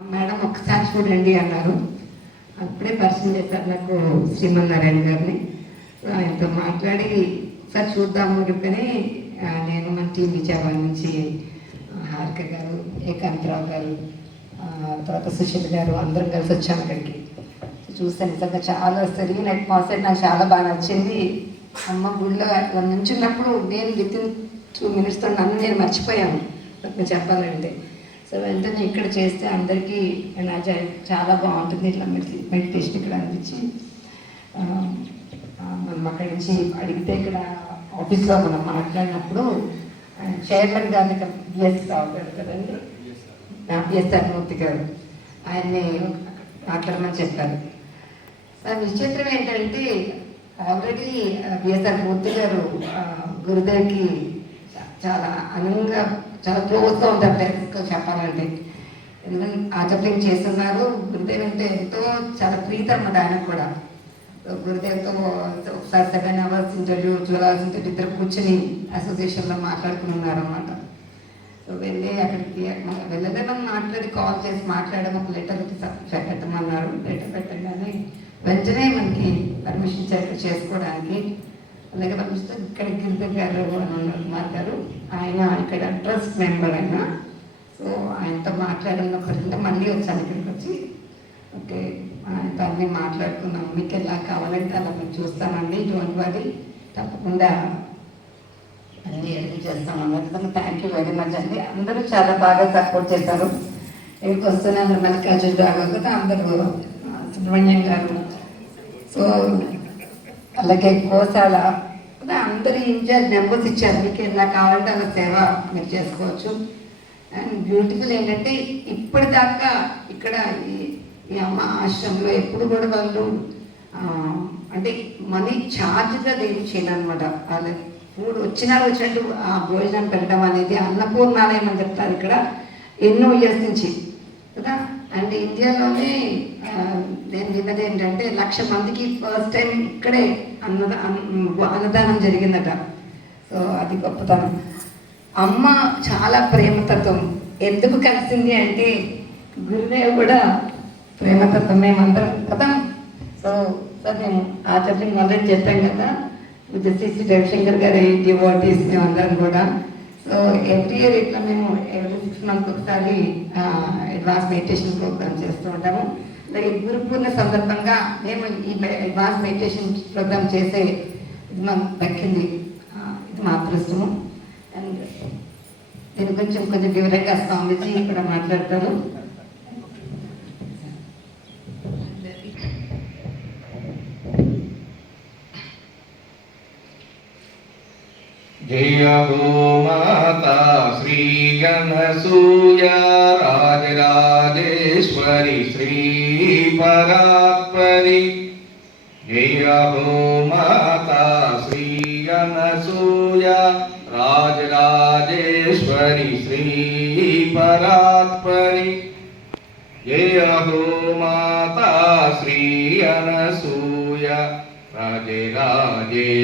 Madam ఒకసారి చూడండి అన్నారు. అప్పుడే పరిచయం చేశారు నాకు శ్రీమన్నారాయణ గారిని. ఆయనతో మాట్లాడి ఒకసారి చూద్దాము చెప్పని నేను మన టీం విజయవాడ నుంచి హారిక గారు, ఏకాంతరావు గారు, తర్వాత సుశీల్ గారు అందరం కలిసి వచ్చాము అక్కడికి. చూస్తే నిజంగా చాలా సరైన అట్మాస్ఫియర్ నాకు చాలా బాగా నచ్చింది. అమ్మ గుడిలో అట్లా నుంచున్నప్పుడు నేను వితిన్ 2 minutesతో నన్ను నేను మర్చిపోయాను చెప్పాలంటే. సో వెంటనే ఇక్కడ చేస్తే అందరికీ చాలా బాగుంటుంది ఇట్లా మెడిటేషన్ ఇక్కడ అనిపించి మనం అక్కడి నుంచి అడిగితే ఇక్కడ ఆఫీస్లో మనం మాట్లాడినప్పుడు చైర్మన్ గారిని బిఎస్ రావు గారు కదండి, బిఎస్ఆర్ మూర్తి గారు, ఆయన్ని మాట్లాడమని చెప్పారు. సార్ విచిత్రం ఏంటంటే ఆల్రెడీ బిఎస్ఆర్ మూర్తి గారు గురుదేవ్కి చాలా అనంగా చాలా క్లోజ్గా ఉంటారు. డైరెక్ట్గా చెప్పాలంటే ఎందుకంటే ఆచరణ చేస్తున్నారు. గురుదేవ్ అంటే ఎంతో చాలా ప్రీతి అన్నమాట ఆయనకు కూడా. గురుదేవ్తో ఒకసారి 7 hours ఇంటర్వ్యూ, 12 hours ఇంటర్వ్యూ ఇద్దరు కూర్చొని అసోసియేషన్లో మాట్లాడుకుని ఉన్నారన్నమాట. సో వెళ్ళి అక్కడికి వెళ్ళలేమని మాట్లాడి కాల్ చేసి మాట్లాడడం ఒక లెటర్ పెట్టమన్నారు. లెటర్ పెట్టగానే వెంటనే మనకి పర్మిషన్ చేసుకోవడానికి అలాగే పంపిస్తే ఇక్కడ గిరిధర్ గారు కుమార్ గారు, ఆయన ఇక్కడ ట్రస్ట్ మెంబర్ అయినా. సో ఆయనతో మాట్లాడినప్పుడు మళ్ళీ వచ్చాను ఇక్కడికి వచ్చి. ఓకే ఆయనతో అన్నీ మాట్లాడుకున్నాం. మీకు ఎలా కావాలంటే అలా మేము చూస్తామండి, డోంట్ వరీ, తప్పకుండా అన్నీ అడిగి చేస్తాం అన్నది. థ్యాంక్ యూ వెరీ మచ్ అండి. అందరూ చాలా బాగా సపోర్ట్ చేశారు. ఇక్కడికి వస్తూనే అందరూ మల్లికార్జున రావు కదా, అందరూ సుబ్రహ్మణ్యం గారు, సో అలాగే కోసాల అందరూ ఇన్ఛార్జ్ నెంబర్స్ ఇచ్చారు. మీకు ఎలా కావాలంటే అలా సేవ మీరు చేసుకోవచ్చు. అండ్ బ్యూటిఫుల్ ఏంటంటే ఇప్పటిదాకా ఇక్కడ ఈ అమ్మ ఆశ్రమంలో ఎప్పుడు కూడా వాళ్ళు అంటే మనీ ఛార్జ్గా దేని చేయాలన్నమాట. వాళ్ళు ఫుడ్ వచ్చినట్టు ఆ భోజనం పెట్టడం అనేది అన్నపూర్ణాలయం అని చెప్తారు ఇక్కడ ఎన్నో ఇయర్స్ నుంచి కదా. అండ్ ఇండియాలోనే నేను విన్నది ఏంటంటే 1,00,000 మందికి ఫస్ట్ టైం ఇక్కడే అన్నదానం జరిగిందట. సో అది గొప్పతనం. అమ్మ చాలా ప్రేమతత్వం ఎందుకు కలిసింది అంటే గురుదేవ్ కూడా ప్రేమతత్వం మేమందరం కదా. సో సార్ మేము ఆచరణ మొదటి చెప్పాం కదా, శ్రీ రవిశంకర్ గారి డివోటీస్ మేమందరం కూడా. సో ఎవ్రీ ఇయర్ ఇట్లా మేము every 6 months ఒకసారి అడ్వాన్స్ మెడిటేషన్ ప్రోగ్రామ్ చేస్తూ ఉంటాము. అలాగే గురు పూర్ణ సందర్భంగా మేము ఈ అడ్వాన్స్ మెడిటేషన్ ప్రోగ్రామ్ చేసే ఇది మాకు దక్కింది. ఇది మా అదృష్టము. అండ్ నేను కొంచెం వివరంగా స్వామీజీ ఇక్కడ మాట్లాడతారు. जय हो माता श्री अनसूया राजराजेश्वरी श्री परात्परी। जय हो माता श्री अनसूया राजराजेश्वरी श्री परात्परी। जय हो माता श्री अनसूया राजराजेश्वरी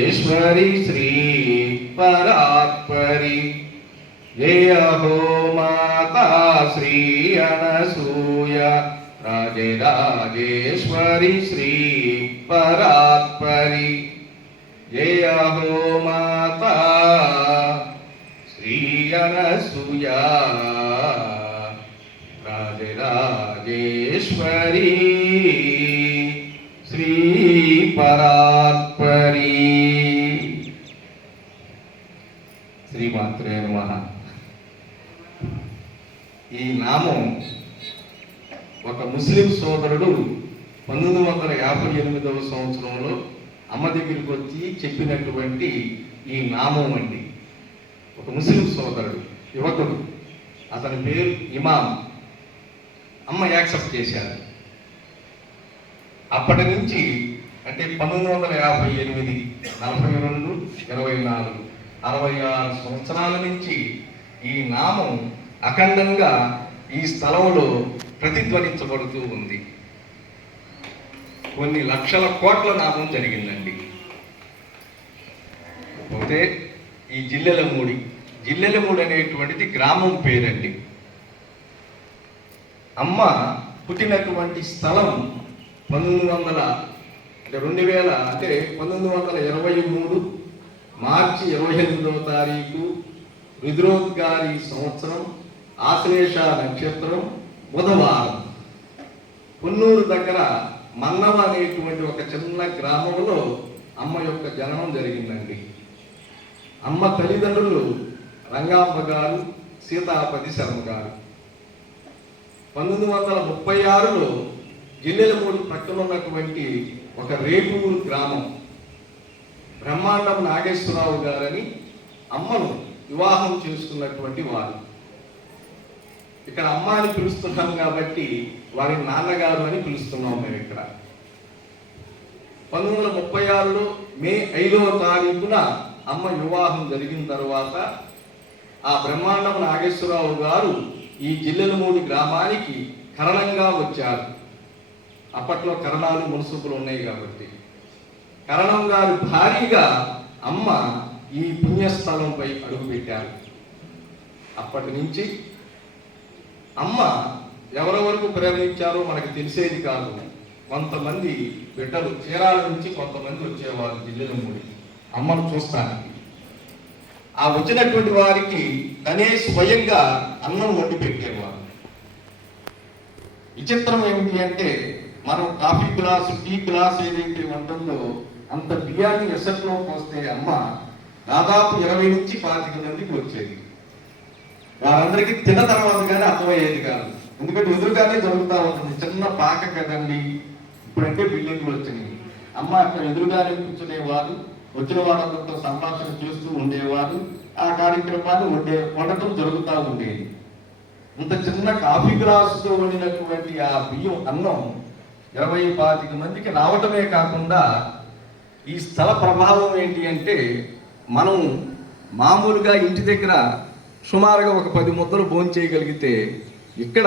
श्री परात्परी। जय हो माता श्री अनसूया राजराजेश्वरी श्री परात्परी। जय हो माता श्री अनसूया राजराजेश्वरी श्री परात्परी। శ్రీమాత్రే నమః. ఈ నామం ఒక ముస్లిం సోదరుడు 1958వ సంవత్సరంలో అమ్మ దగ్గరికి వచ్చి చెప్పినటువంటి ఈ నామం అండి. ఒక ముస్లిం సోదరుడు, యువకుడు, అతని పేరు ఇమాం. అమ్మ యాక్సెప్ట్ చేశారు. అప్పటి నుంచి అంటే 1958, 42, 24, 66 సంవత్సరాల నుంచి ఈ నామం అఖండంగా ఈ స్థలంలో ప్రతిధ్వనించబడుతూ ఉంది. కొన్ని లక్షల కోట్ల నామం జరిగిందండి. పోతే ఈ జిల్లెలమూడి అనేటువంటిది గ్రామం పేరండి. అమ్మ పుట్టినటువంటి స్థలం 1923 మార్చి 28వ తారీఖు రుద్రోద్గారి సంవత్సరం ఆశ్లేష నక్షత్రం బుధవారం పొన్నూరు దగ్గర మన్నవ అనేటువంటి ఒక చిన్న గ్రామంలో అమ్మ యొక్క జననం జరిగిందండి. అమ్మ తల్లిదండ్రులు రంగాంబ గారు, సీతాపతి శర్మ గారు. 1936లో జిల్లెలమూడి పక్కన ఉన్నటువంటి ఒక రేపూరు గ్రామం బ్రహ్మాండం నాగేశ్వరరావు గారని అమ్మను వివాహం చేసుకున్నటువంటి వారు. ఇక్కడ అమ్మ అని పిలుస్తున్నాం కాబట్టి వారి నాన్నగారు అని పిలుస్తున్నాం మేము ఇక్కడ. 1936లో మే 5వ తారీఖున అమ్మ వివాహం జరిగిన తర్వాత ఆ బ్రహ్మాండం నాగేశ్వరరావు గారు ఈ జిల్లెలమూడి గ్రామానికి కరణంగా వచ్చారు. అప్పట్లో కరణాలు మున్సిపులు ఉన్నాయి కాబట్టి కరణం గారి భారీగా అమ్మ ఈ పుణ్యస్థలంపై అడుగుపెట్టారు. అప్పటి నుంచి అమ్మ ఎవరెవరకు ప్రేమించారో మనకు తెలిసేది కాదు. కొంతమంది బిడ్డలు చీరాల నుంచి కొంతమంది వచ్చేవారు జిల్లెలమూడి అమ్మను చూస్తానికి. ఆ వచ్చినటువంటి వారికి తనే స్వయంగా అన్నం వండి పెట్టేవారు. విచిత్రం ఏమిటి అంటే మనం కాఫీ గ్లాసు, టీ గ్లాస్ ఏదైతే ఉంటుందో అంత బియ్యాన్ని ఎసట్లో పోస్తే అమ్మ దాదాపు 20 నుంచి 25 మందికి వచ్చేది. వారందరికీ తిన్న తర్వాత కానీ అర్థమయ్యేది కాదు. ఎందుకంటే ఎదురుగానే జరుగుతూ ఉంటుంది. చిన్న పాక కదండి, ఇప్పుడంటే బిల్డింగ్లు వచ్చినాయి. అమ్మ అక్కడ ఎదురుగానే కూర్చునేవారు. వచ్చిన వాళ్ళందరితో సంభాషణ చేస్తూ ఉండేవారు. ఆ కార్యక్రమాన్ని వండటం జరుగుతూ ఉండేది. ఇంత చిన్న కాఫీ గ్లాసుతో వండినటువంటి ఆ బియ్యం అన్నం 20-25 మందికి రావటమే కాకుండా ఈ స్థల ప్రభావం ఏంటి అంటే మనం మామూలుగా ఇంటి దగ్గర సుమారుగా ఒక 10 ముద్దలు భోంచేయగలిగితే ఇక్కడ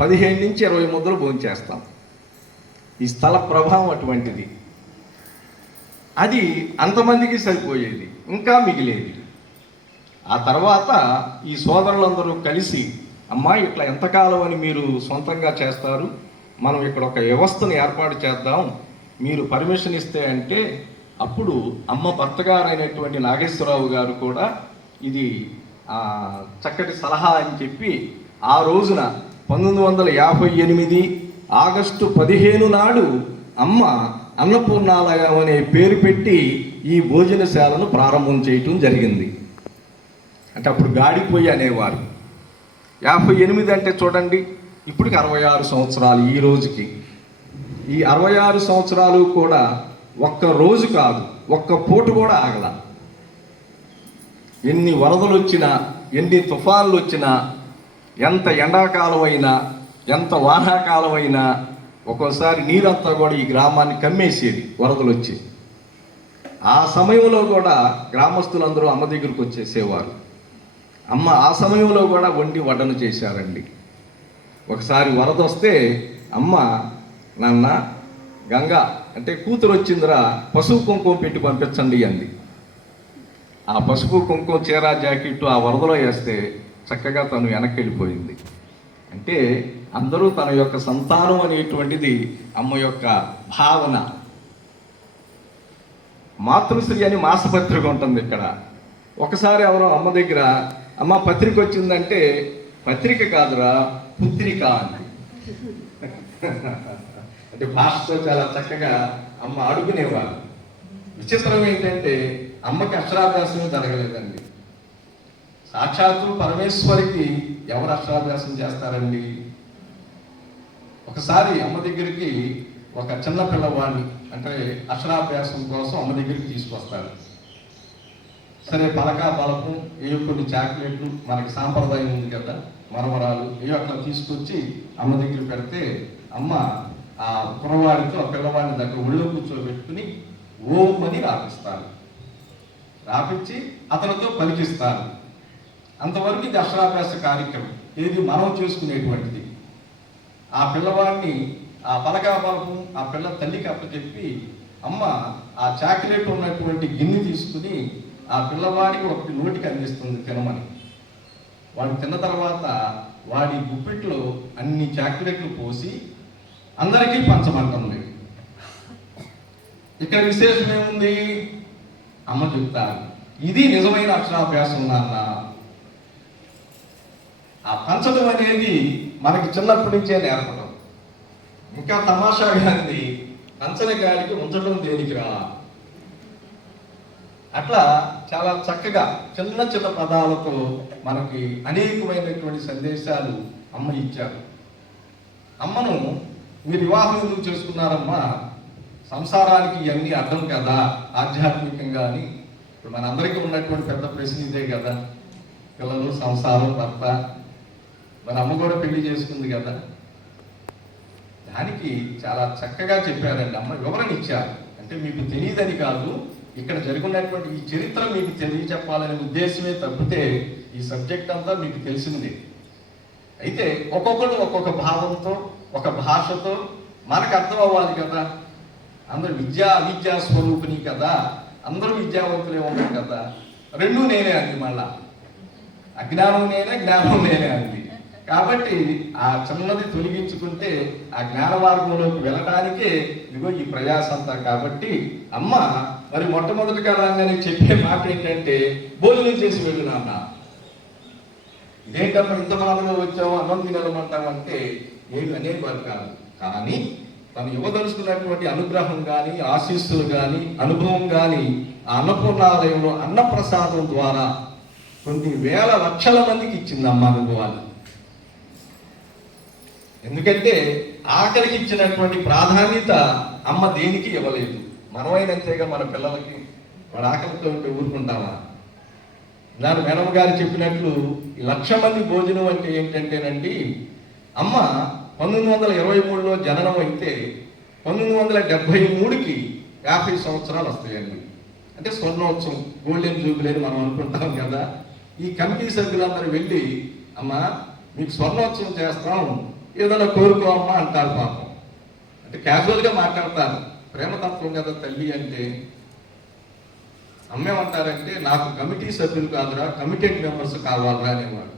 15 నుంచి 20 ముద్దలు భోంచేస్తాం. ఈ స్థల ప్రభావం అటువంటిది. అది అంతమందికి సరిపోయేది, ఇంకా మిగిలేది. ఆ తర్వాత ఈ సోదరులందరూ కలిసి అమ్మా ఇట్లా ఎంతకాలం అని మీరు సొంతంగా చేస్తారు, మనం ఇక్కడ ఒక వ్యవస్థను ఏర్పాటు చేద్దాం, మీరు పర్మిషన్ ఇస్తే అంటే అప్పుడు అమ్మ భర్త గారు అయినటువంటి నాగేశ్వరరావు గారు కూడా ఇది చక్కటి సలహా అని చెప్పి ఆ రోజున 1958 ఆగస్టు 15 నాడు అమ్మ అన్నపూర్ణాలయం అనే పేరు పెట్టి ఈ భోజనశాలను ప్రారంభం చేయటం జరిగింది. అంటే అప్పుడు గాడిపోయి అనేవారు. 58 అంటే చూడండి, ఇప్పటికి 66 సంవత్సరాలు. ఈ రోజుకి ఈ 66 సంవత్సరాలు కూడా ఒక్క రోజు కాదు, ఒక్క పూట కూడా ఆగల. ఎన్ని వరదలు వచ్చినా, ఎన్ని తుఫాన్లు వచ్చినా, ఎంత ఎండాకాలం అయినా, ఎంత వానాకాలం అయినా ఒక్కోసారి నీరంతా కూడా ఈ గ్రామాన్ని కమ్మేసేది వరదలు వచ్చి. ఆ సమయంలో కూడా గ్రామస్తులందరూ అమ్మ దగ్గరికి వచ్చేసేవారు. అమ్మ ఆ సమయంలో కూడా వండి వడ్డన చేశారండి. ఒకసారి వరద వస్తే అమ్మ, నాన్న గంగా అంటే కూతురు వచ్చిందిరా, పసుపు కుంకుమ పెట్టి పంపించండి అంది. ఆ పసుపు కుంకుమ చీర జాకెట్టు ఆ వరదలో వేస్తే చక్కగా తను వెనక్కి వెళ్ళిపోయింది. అంటే అందరూ తన యొక్క సంతానం అనేటువంటిది అమ్మ యొక్క భావన. మాతృశ్రీ అని మాసపత్రిక ఉంటుంది ఇక్కడ. ఒకసారి ఎవరో అమ్మ దగ్గర, అమ్మ పత్రిక వచ్చిందంటే, పత్రిక కాదురా పుత్రిక అంది. అంటే భాషతో చాలా చక్కగా అమ్మ అడుగునేవారు. విచిత్రం ఏంటంటే అమ్మకి అక్షరాభ్యాసమే జరగలేదండి. సాక్షాత్తు పరమేశ్వరికి ఎవరు అక్షరాభ్యాసం చేస్తారండి? ఒకసారి అమ్మ దగ్గరికి ఒక చిన్న పిల్లవాడిని అంటే అక్షరాభ్యాసం కోసం అమ్మ దగ్గరికి తీసుకొస్తారు. సరే పలకా బలపం ఏవో కొన్ని చాక్లెట్లు మనకి సాంప్రదాయం ఉంది కదా, మరమరాలు ఏవో అట్లా తీసుకొచ్చి అమ్మ దగ్గర పెడితే అమ్మ ఆ కుర్రవాడితో ఆ పిల్లవాడిని దగ్గర ఒళ్ళో కూర్చోబెట్టుకుని ఓం అని రాపిస్తారు. రాపించి అతనితో పలికిస్తారు. అంతవరకు ఇది అక్షరాభ్యాస కార్యక్రమం. ఇది మనం చేసుకునేటువంటిది. ఆ పిల్లవాడిని ఆ పలకా బలపం ఆ పిల్ల తల్లికి అప్పచెప్పి అమ్మ ఆ చాక్లెట్ ఉన్నటువంటి గిన్నె తీసుకుని ఆ పిల్లవాడికి ఒకటి నోటికి అందిస్తుంది తినమని. వాడు తిన్న తర్వాత వాడి గుప్పెట్లో అన్ని చాక్లెట్లు పోసి అందరికీ పంచమంటుంది. ఇక్కడ విశేషం ఏముంది? అమ్మ చెప్తారు, ఇది నిజమైన అక్షరాభ్యాసం నాన్న. ఆ పంచడం అనేది మనకి చిన్నప్పటి నుంచే నేర్పడం. ఇంకా తమాషాగా ఉంది, పంచని గాడికి ఉంచడం దేనికిరా. అట్లా చాలా చక్కగా చిన్న చిన్న పదాలతో మనకి అనేకమైనటువంటి సందేశాలు అమ్మ ఇచ్చారు. అమ్మను మీరు వివాహం ఎందుకు చేసుకున్నారమ్మా? సంసారానికి ఇవన్నీ అర్థం కదా ఆధ్యాత్మికంగా అని. ఇప్పుడు మనందరికీ ఉన్నటువంటి పెద్ద ప్రశ్న ఇదే కదా, పిల్లలు, సంసారం, భర్త. మన అమ్మ కూడా పెళ్లి చేసుకుంది కదా. దానికి చాలా చక్కగా చెప్పారండి అమ్మ, వివరణ ఇచ్చారు. అంటే మీకు తెలియదని కాదు, ఇక్కడ జరుగుతున్నటువంటి ఈ చరిత్ర మీకు తెలియచెప్పాలనే ఉద్దేశమే తప్పితే ఈ సబ్జెక్ట్ అంతా మీకు తెలిసిందే. అయితే ఒక్కొక్కరు ఒక్కొక్క భావంతో, ఒక భాషతో మనకు అర్థం అవ్వాలి కదా. అందరూ అవిద్యా స్వరూపిణి కదా, అందరూ విద్యావంతులే ఉన్నారు కదా. రెండూ నేనే అంది. మళ్ళా అజ్ఞానం నేనే, జ్ఞానం నేనే అంది. కాబట్టి ఆ చిన్నది తొలగించుకుంటే ఆ జ్ఞాన మార్గంలోకి వెళ్ళడానికే ఇదిగో ఈ ప్రయాస అంతా. కాబట్టి అమ్మ మరి మొట్టమొదటిగా రాగానే చెప్పే మాట ఏంటంటే, భోజనం చేసి వెళ్ళు నాన్న. ఇదేంటమ్మా ఇంత బాధలో వచ్చాము, అన్నం తినమంటామంటే ఏమి అనేవారు కాదు. కానీ తను ఇవ్వదలుచుకున్నటువంటి అనుగ్రహం కానీ, ఆశీస్సులు కానీ, అనుభవం కానీ ఆ అన్నపూర్ణాలయంలో అన్నప్రసాదం ద్వారా కొన్ని వేల లక్షల మందికి ఇచ్చింది అమ్మ అనుభవాలు. ఎందుకంటే ఆకలికి ఇచ్చినటువంటి ప్రాధాన్యత అమ్మ దేనికి ఇవ్వలేదు. మనమైనంతేగా మన పిల్లలకి వాడు ఆకలితో ఉంటే ఊరుకుంటామా? నాన్న మేనమ్మ గారు చెప్పినట్లు 1,00,000 మంది భోజనం అంటే ఏంటంటేనండి, అమ్మ 1923లో జననం అయితే 1973కి 50 సంవత్సరాలు వస్తాయండి. అంటే స్వర్ణోత్సవం, గోల్డెన్ జూబిలీ అని మనం అనుకుంటాం కదా. ఈ కమిటీ సభ్యులందరూ వెళ్ళి, అమ్మ మీకు స్వర్ణోత్సవం చేస్తాం, ఏదైనా కోరుకో అమ్మ అంటారు. పాపం అంటే క్యాజువల్గా మాట్లాడతారు, ప్రేమతత్వం కదా తల్లి అంటే. అమ్మేమంటారంటే, నాకు కమిటీ సభ్యులు కాదురా, కమిటెడ్ మెంబర్స్ కావాలరా అనేవాడు.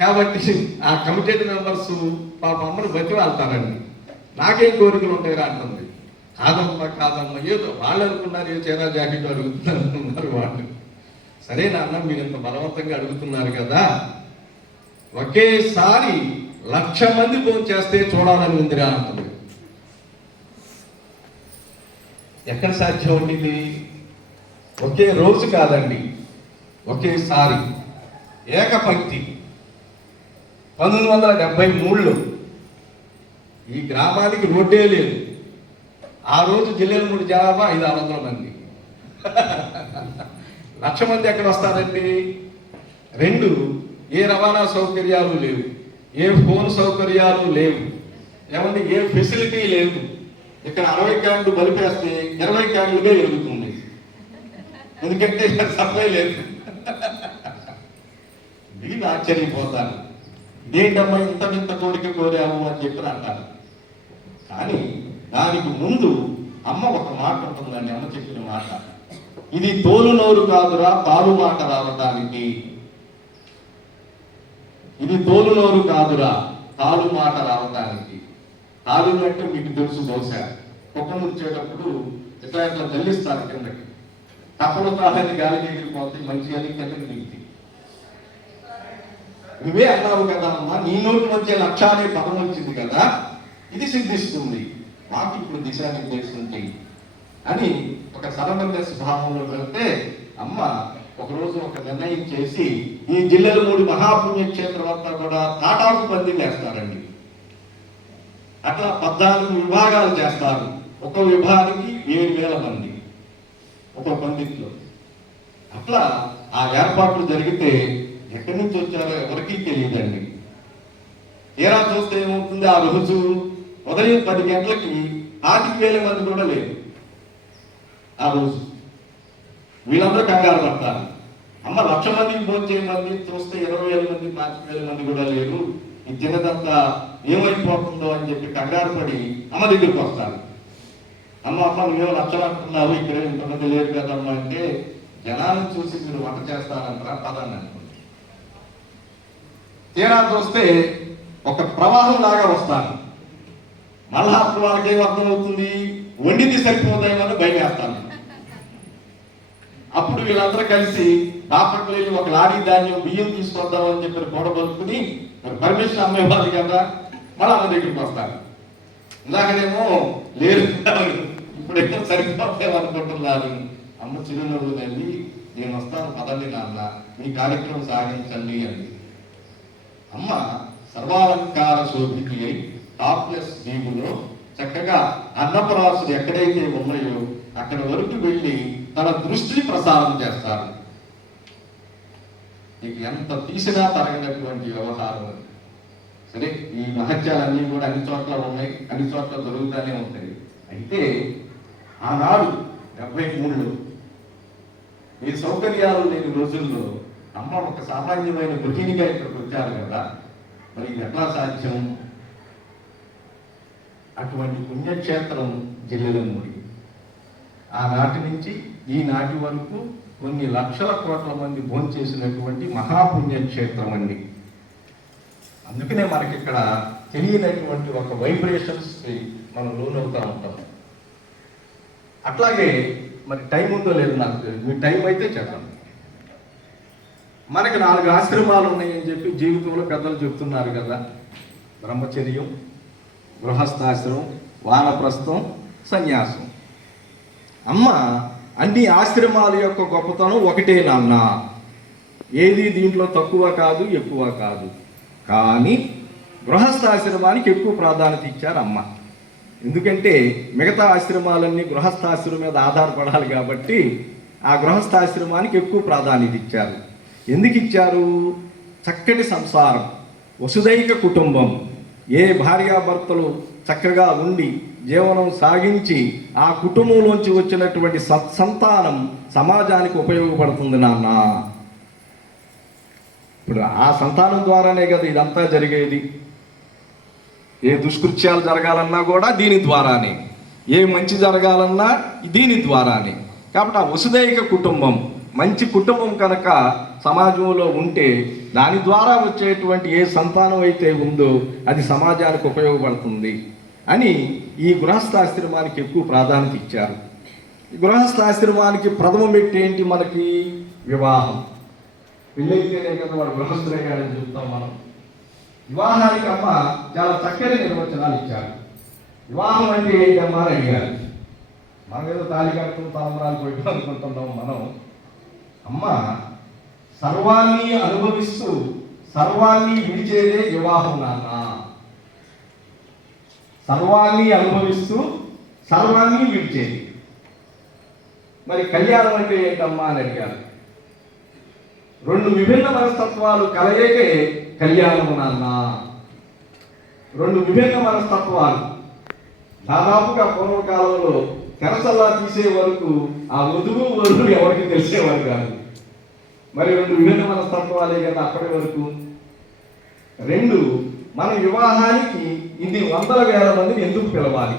కాబట్టి ఆ కమిటెడ్ మెంబర్స్ పాప అమ్మను బతి వెళ్తారండి. నాకేం కోరికలు ఉంటాయిరా అంటుంది. కాదమ్మా ఏదో వాళ్ళు అనుకున్నారు, ఏ చీరా జాకెట్ అడుగుతున్నారు అనుకున్నారు వాళ్ళు. సరే నాన్న, మీరు ఇంత బలవంతంగా అడుగుతున్నారు కదా, ఒకేసారి 1,00,000 మంది భోజనం చేస్తే చూడాలని ఉందిరా అంటుంది. ఎక్కడ సాధ్యం ఉండేది? ఒకే రోజు కాదండి, ఒకేసారి ఏకపంక్తి. 1973లో ఈ గ్రామానికి రోడ్డే లేదు. ఆ రోజు జిల్లాల 3 జనాభా 500 మంది. 1,00,000 మంది ఎక్కడ వస్తారండి? 2, ఏ రవాణా సౌకర్యాలు లేవు, ఏ ఫోన్ సౌకర్యాలు లేవు, ఏమంటే ఏ ఫెసిలిటీ లేదు. ఇక్కడ 60 క్యాన్లు బలిపేస్తే 20 క్యాన్లుగా ఎరుగుతుంది. ఎందుకంటే సప్లై లేదు. వీళ్ళు ఆశ్చర్యపోతారు, ఇదేంటమ్మా ఇంత కోరిక కోరాము అని చెప్పి అంటారు. కానీ దానికి ముందు అమ్మ ఒక మాట ఉంటుందండి. అమ్మ చెప్పిన మాట, ఇది తోలు నోరు కాదురా తాలు మాట రావటానికి. ఇది తోలు నోరు కాదురా తాలు మాట రావటానికి. తాలు అంటే మీకు తెలుసు, బహుశా కుక్కను వచ్చేటప్పుడు ఇట్లా జల్లిస్తారు కిందకి. తప్పుడు తాళని గాలికి ఎగిరిపోతే మంచి అని కిందకి దిగుతుంది. నువ్వే అన్నావు కదా అమ్మా, నీ నోటి వచ్చే 1,00,000 అనే పదం వచ్చింది కదా, ఇది సిద్ధిస్తుంది, మాకు ఇప్పుడు దిశానిర్దేశం చెయ్యి అని ఒక సరళ భావంలో వెళ్తే, అమ్మ ఒకరోజు ఒక నిర్ణయం చేసి ఈ జిల్లాలో 3 మహాపుణ్యక్షేత్రం అంతా కూడా తాటాకు పందిలు వేస్తారండి. అట్లా 14 విభాగాలు చేస్తారు. ఒక విభాగానికి 7,000 మంది ఒక పందిట్లో. అట్లా ఆ ఏర్పాట్లు జరిగితే ఎక్కడి నుంచి వచ్చారో ఎవరికీ తెలియదండి. తీరా చూస్తే ఏమవుతుంది, ఆ రోజు ఉదయం 10 గంటలకి 5,000 మంది కూడా లేరు. ఆ రోజు వీళ్ళందరూ కంగారు పడతారు. అమ్మ 1,00,000 మందికి భోజనం చేయమంది, చూస్తే 20,000 మంది 5,000 మంది కూడా లేరు, ఈ తిన్నదంతా ఏమైపోతుందో అని చెప్పి కంగారు పడి అమ్మ దగ్గరికి వస్తారు. అమ్మ నువ్వేమో 1,00,000 అంటున్నావు, ఇక్కడ ఇంతమంది లేరు కదమ్మా అంటే, జనాలను చూసి మీరు వంట చేస్తారంటారా పదాన్ని అనుకోండి. తీరా చూస్తే ఒక ప్రవాహం లాగా వస్తాను. మళ్ళా అప్పుడు వాళ్ళకి ఏం అర్థం అవుతుంది, వండింది సరిపోతాయని భయం వేస్తాను. అప్పుడు వీళ్ళందరూ కలిసి బాపట్ల వెళ్ళి ఒక లారీ ధాన్యం బియ్యం తీసుకొద్దామని చెప్పి కూడబలుకుని, మరి పర్మిషన్ అమ్మేవాళ్ళు కదా, మళ్ళీ అమ్మ దగ్గరికి వస్తాను. ఇలాగనేమో లేరు, ఇప్పుడేమో సరిపోతాయి అనుకుంటున్నారు. అమ్మ చిరునవ్వు తల్లి, నేను వస్తాను పదండి నాన్న, మీ కార్యక్రమం సాగించండి అని. అమ్మ సర్వాలంకార శోభితి అయి టాప్లెస్ దీవులో చక్కగా అన్నపరాసులు ఎక్కడైతే ఉన్నాయో అక్కడ వరకు వెళ్ళి తన దృష్టిని ప్రసారం చేస్తారు. నీకు ఎంత తీసినా తరగనటువంటి వ్యవహారం అది. సరే, ఈ మహత్యాలన్నీ కూడా అన్ని చోట్ల ఉన్నాయి, అన్ని చోట్ల జరుగుతూనే ఉంటాయి. అయితే ఆనాడు 73లో ఈ సౌకర్యాలు లేని రోజుల్లో అమ్మ ఒక సామాన్యమైన గృహిణిగా ఇక్కడికి వచ్చారు కదా, మరి ఇది ఎట్లా సాధ్యం? అటువంటి పుణ్యక్షేత్రం జిల్లెలమూడి ఆనాటి నుంచి ఈనాటి వరకు కొన్ని లక్షల కోట్ల మంది భోంచేసినటువంటి మహాపుణ్యక్షేత్రం అండి. అందుకనే మనకి ఇక్కడ తెలియనటువంటి ఒక వైబ్రేషన్స్కి మనం లోనవుతూ ఉంటాం. అట్లాగే మరి టైం ఉందో లేదు నాకు, మీ టైం అయితే చెప్పండి. మనకి 4 ఆశ్రమాలు ఉన్నాయని చెప్పి జీవితంలో పెద్దలు చెప్తున్నారు కదా, బ్రహ్మచర్యం, గృహస్థాశ్రమం, వానప్రస్థం, సన్యాసం. అమ్మ అన్ని ఆశ్రమాల యొక్క గొప్పతనం ఒకటే నాన్న, ఏది దీంట్లో తక్కువ కాదు ఎక్కువ కాదు. కానీ గృహస్థాశ్రమానికి ఎక్కువ ప్రాధాన్యత ఇచ్చారు అమ్మ. ఎందుకంటే మిగతా ఆశ్రమాలన్నీ గృహస్థాశ్రమం మీద ఆధారపడాలి కాబట్టి ఆ గృహస్థాశ్రమానికి ఎక్కువ ప్రాధాన్యత ఇచ్చారు. ఎందుకు ఇచ్చారు? చక్కటి సంసారం, వసుదైక కుటుంబం, ఏ భార్యాభర్తలు చక్కగా ఉండి జీవనం సాగించి ఆ కుటుంబంలోంచి వచ్చినటువంటి సత్సంతానం సమాజానికి ఉపయోగపడుతుంది నాన్న. ఇప్పుడు ఆ సంతానం ద్వారానే కదా ఇదంతా జరిగేది. ఏ దుష్కృత్యాలు జరగాలన్నా కూడా దీని ద్వారానే, ఏ మంచి జరగాలన్నా దీని ద్వారానే. కాబట్టి ఆ వసుదైక కుటుంబం మంచి కుటుంబం కనుక సమాజంలో ఉంటే దాని ద్వారా వచ్చేటువంటి ఏ సంతానం అయితే ఉందో అది సమాజానికి ఉపయోగపడుతుంది అని ఈ గృహస్థాశ్రమానికి ఎక్కువ ప్రాధాన్యత ఇచ్చారు. ఈ గృహస్థాశ్రమానికి ప్రథమ మెట్టు ఏంటి? మనకి వివాహం. పెళ్ళైతేనే కదా వాడు గృహస్థులయ్యాడని చెప్తాం మనం. వివాహానికి అమ్మ చాలా చక్కని నిర్వచనాలు ఇచ్చారు. వివాహం అంటే ఏంటమ్మా అని అడిగారు. మనం ఏదో తాళి కట్టుకుని తలంబరాలు పోయి అనుకుంటున్నాం మనం. అమ్మ సర్వాన్ని అనుభవిస్తూ సర్వాన్ని విడిచేదే వివాహం నాన్న. సర్వాన్ని అనుభవిస్తూ సర్వాన్ని విడిచేది. మరి కళ్యాణం అంటే ఏంటమ్మా అని అడిగారు. 2 విభిన్న మనస్తత్వాలు కలయికే కళ్యాణము నాన్న. 2 విభిన్న మనస్తత్వాలు దాదాపుగా పూర్వకాలంలో తెరసల్లా తీసే వరకు ఆ వధువు వరుడు ఎవరికి తెలిసేవారు కాదు. మరి 2 విభిన్న మనస్తత్వాలే కదా అప్పటి వరకు. 2 మన వివాహానికి ఇది 100,000 మందిని ఎందుకు పిలవాలి?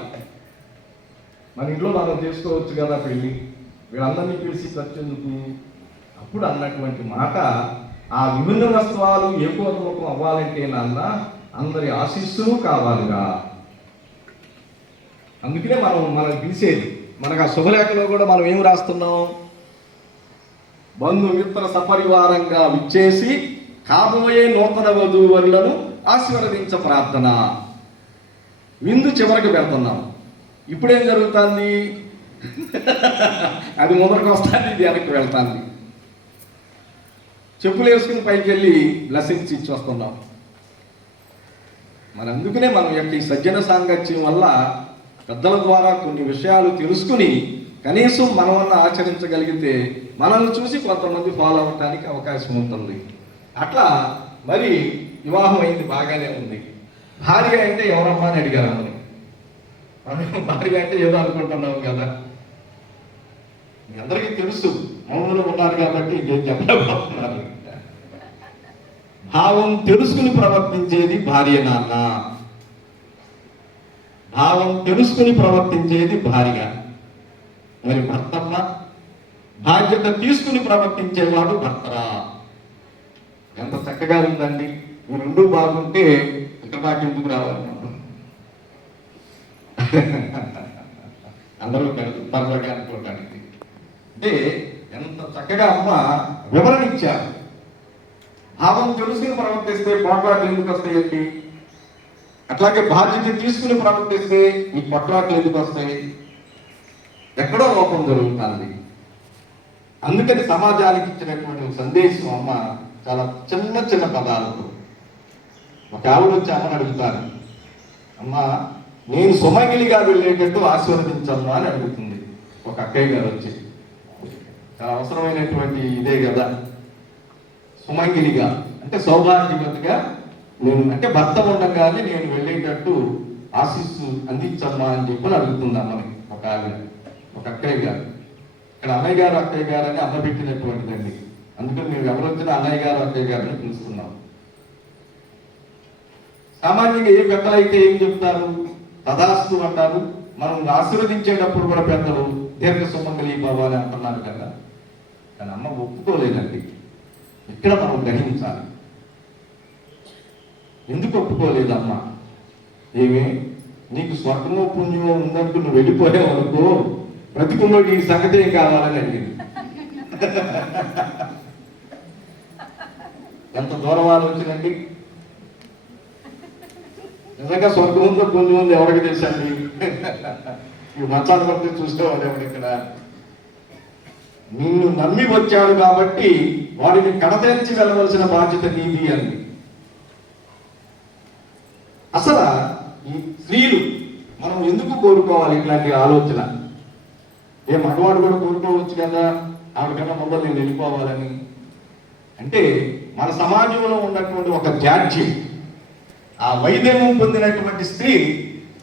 మన ఇంట్లో మనం చేసుకోవచ్చు కదా పెళ్ళి, వీళ్ళందరినీ పిలిచి ఖర్చెందుకు? అప్పుడు అన్నటువంటి మాట, ఆ విభిన్న వస్తువులు ఏకోన్ముఖం అవ్వాలంటే నాన్న అందరి ఆశీస్సులు కావాలిగా. అందుకనే మనం పిలిచేది. మనకు ఆ శుభలేఖలో కూడా మనం ఏం రాస్తున్నాం? బంధుమిత్ర సపరివారంగా విచ్చేసి కాబోయే నూతన వధూవరులను ఆశీర్వదించ ప్రార్థన. విందు చివరికి పెడుతున్నాం. ఇప్పుడేం జరుగుతుంది? అది ముందరకు వస్తుంది, ఇది వెనక్కి వెళ్తుంది. చెప్పులు వేసుకుని పైకి వెళ్ళి బ్లెస్సింగ్స్ ఇచ్చి వస్తున్నాం. మరి అందుకనే మనం యొక్క ఈ సజ్జన సాంగత్యం వల్ల పెద్దల ద్వారా కొన్ని విషయాలు తెలుసుకుని కనీసం మనమన్నా ఆచరించగలిగితే మనల్ని చూసి కొంతమంది ఫాలో అవ్వటానికి అవకాశం ఉంటుంది. అట్లా మరి వివాహం అయింది, బాగానే ఉంది. భార్య అంటే ఎవరమ్మా అని అడిగారు. మనం భార్య అంటే ఏదో అనుకుంటున్నాం కదా. మీ అందరికీ తెలుసు, మౌనంలో ఉన్నారు కాబట్టి ఇంకేం చెప్పలేకపోతున్నారు. భావం తెలుసుకుని ప్రవర్తించేది భార్య నాన్న. భావం తెలుసుకుని ప్రవర్తించేది భార్య. మరి భర్తమ్మ బాధ్యత తీసుకుని ప్రవర్తించేవాడు భర్తరా. ఎంత చక్కగా ఉందండి. ఈ రెండు బాగుంటే ఇక్కడ దాకా ఎందుకు రావాలి అందరూ తరచుగా అనుకోవటానికి. అంటే ఎంత చక్కగా అమ్మ వివరణ ఇచ్చారు. భావం తెలుసుకుని ప్రవర్తిస్తే పోట్లాట్లు ఎందుకు వస్తాయండి? అట్లాగే బాధ్యత తీసుకుని ప్రవర్తిస్తే ఈ పొట్లాట్లు ఎందుకు వస్తాయి? ఎక్కడో లోపం జరుగుతుంది. అందుకని సమాజానికి ఇచ్చినటువంటి సందేశం అమ్మ చాలా చిన్న చిన్న పదాలతో. ఒక ఆవిడ వచ్చి అమ్మని అడుగుతారు, అమ్మ నేను సుమంగిలిగా వెళ్ళేటట్టు ఆశీర్వదించమ్మా అని అడుగుతుంది ఒక అక్కయ్య గారు వచ్చి. చాలా అవసరమైనటువంటి ఇదే కదా, సుమంగిలిగా అంటే సౌభాగ్యవతిగా నేను అంటే భర్త ఉండగానే నేను వెళ్ళేటట్టు ఆశీస్సు అందించమ్మా అని చెప్పి అడుగుతుంది అమ్మని ఒక ఆవిడ, ఒక అక్కయ్య గారు. ఇక్కడ అన్నయ్య గారు అక్కయ్య గారు అని అమ్మ పెట్టినటువంటిదండి. అందుకని మేము ఎవరు వచ్చినా అన్నయ్య గారు అక్కయ్య గారిని పిలుస్తున్నాం. సామాన్యంగా ఏ పెద్దలు అయితే ఏం చెప్తారు? తదాస్తు అంటారు. మనం ఆశీర్వదించేటప్పుడు కూడా పెద్దలు దీర్ఘ సుమంగళి భవ అని అంటున్నారు కదా. కానీ అమ్మ ఒప్పుకోలేదండి. ఇక్కడ మనం గ్రహించాలి. ఎందుకు ఒప్పుకోలేదమ్మా? ఏమి నీకు స్వర్గమో పుణ్యమో ఉందంటూ నువ్వు వెళ్ళిపోయావు అనుకో, బ్రతికుల్లో నీ సంగతి ఏం కావాలని అడిగింది. ఎంత దూరం ఆలోచనండి. నిజంగా స్వర్గం ఉందో పుణ్యం ఉందో ఎవరికి తెలుసండి? ఈ మంచాల వరకు చూసేవాడు ఎవడు ఇక్కడ? నిన్ను నమ్మి వచ్చాడు కాబట్టి వాడిని కడతేర్చి వెళ్ళవలసిన బాధ్యత నీది అంది. అసలు ఈ స్త్రీలు మనం ఎందుకు కోరుకోవాలి ఇట్లాంటి ఆలోచన? ఏ మగవాడు కూడా కోరుకోవచ్చు కదా, ఆవిడకన్నా ముందు నేను వెళ్ళిపోవాలని. అంటే మన సమాజంలో ఉన్నటువంటి ఒక జాడ్యం, ఆ వైద్యం పొందినటువంటి స్త్రీ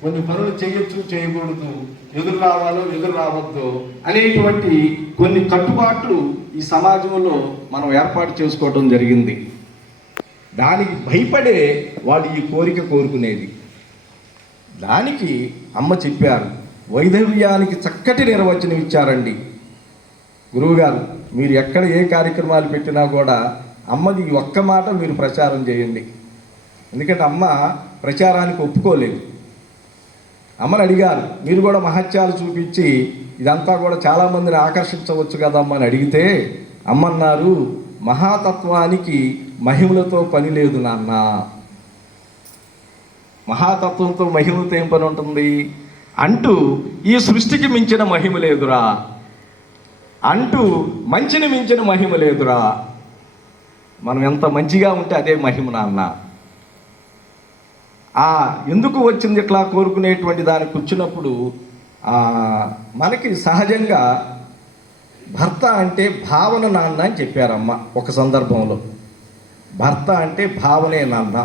కొన్ని పనులు చేయొచ్చు, చేయకూడదు, ఎదురు రావాలో ఎదురు రావద్దు అనేటువంటి కొన్ని కట్టుబాట్లు ఈ సమాజంలో మనం ఏర్పాటు చేసుకోవడం జరిగింది. దానికి భయపడే వాడు ఈ కోరిక కోరుకునేది. దానికి అమ్మ చెప్పారు, వైధవ్యానికి చక్కటి నిర్వచనం ఇచ్చారండి. గురువుగారు మీరు ఎక్కడ ఏ కార్యక్రమాలు పెట్టినా కూడా అమ్మది ఒక్క మాట మీరు ప్రచారం చేయండి. ఎందుకంటే అమ్మ ప్రచారానికి ఒప్పుకోలేదు. అమ్మని అడిగారు, మీరు కూడా మహత్యాలు చూపించి ఇదంతా కూడా చాలామందిని ఆకర్షించవచ్చు కదమ్మా అని అడిగితే అమ్మన్నారు, మహాతత్వానికి మహిమలతో పని లేదు నాన్న. మహాతత్వంతో మహిమలతో ఏం పని ఉంటుంది అంటూ, ఈ సృష్టికి మించిన మహిమ లేదురా అంటూ, మంచిని మించిన మహిమ లేదురా, మనం ఎంత మంచిగా ఉంటే అదే మహిమ నాన్న. ఎందుకు వచ్చింది ఇట్లా కోరుకునేటువంటి దానికి వచ్చినప్పుడు మనకి సహజంగా భర్త అంటే భావన నాన్న అని చెప్పారమ్మ ఒక సందర్భంలో. భర్త అంటే భావనే నాన్న.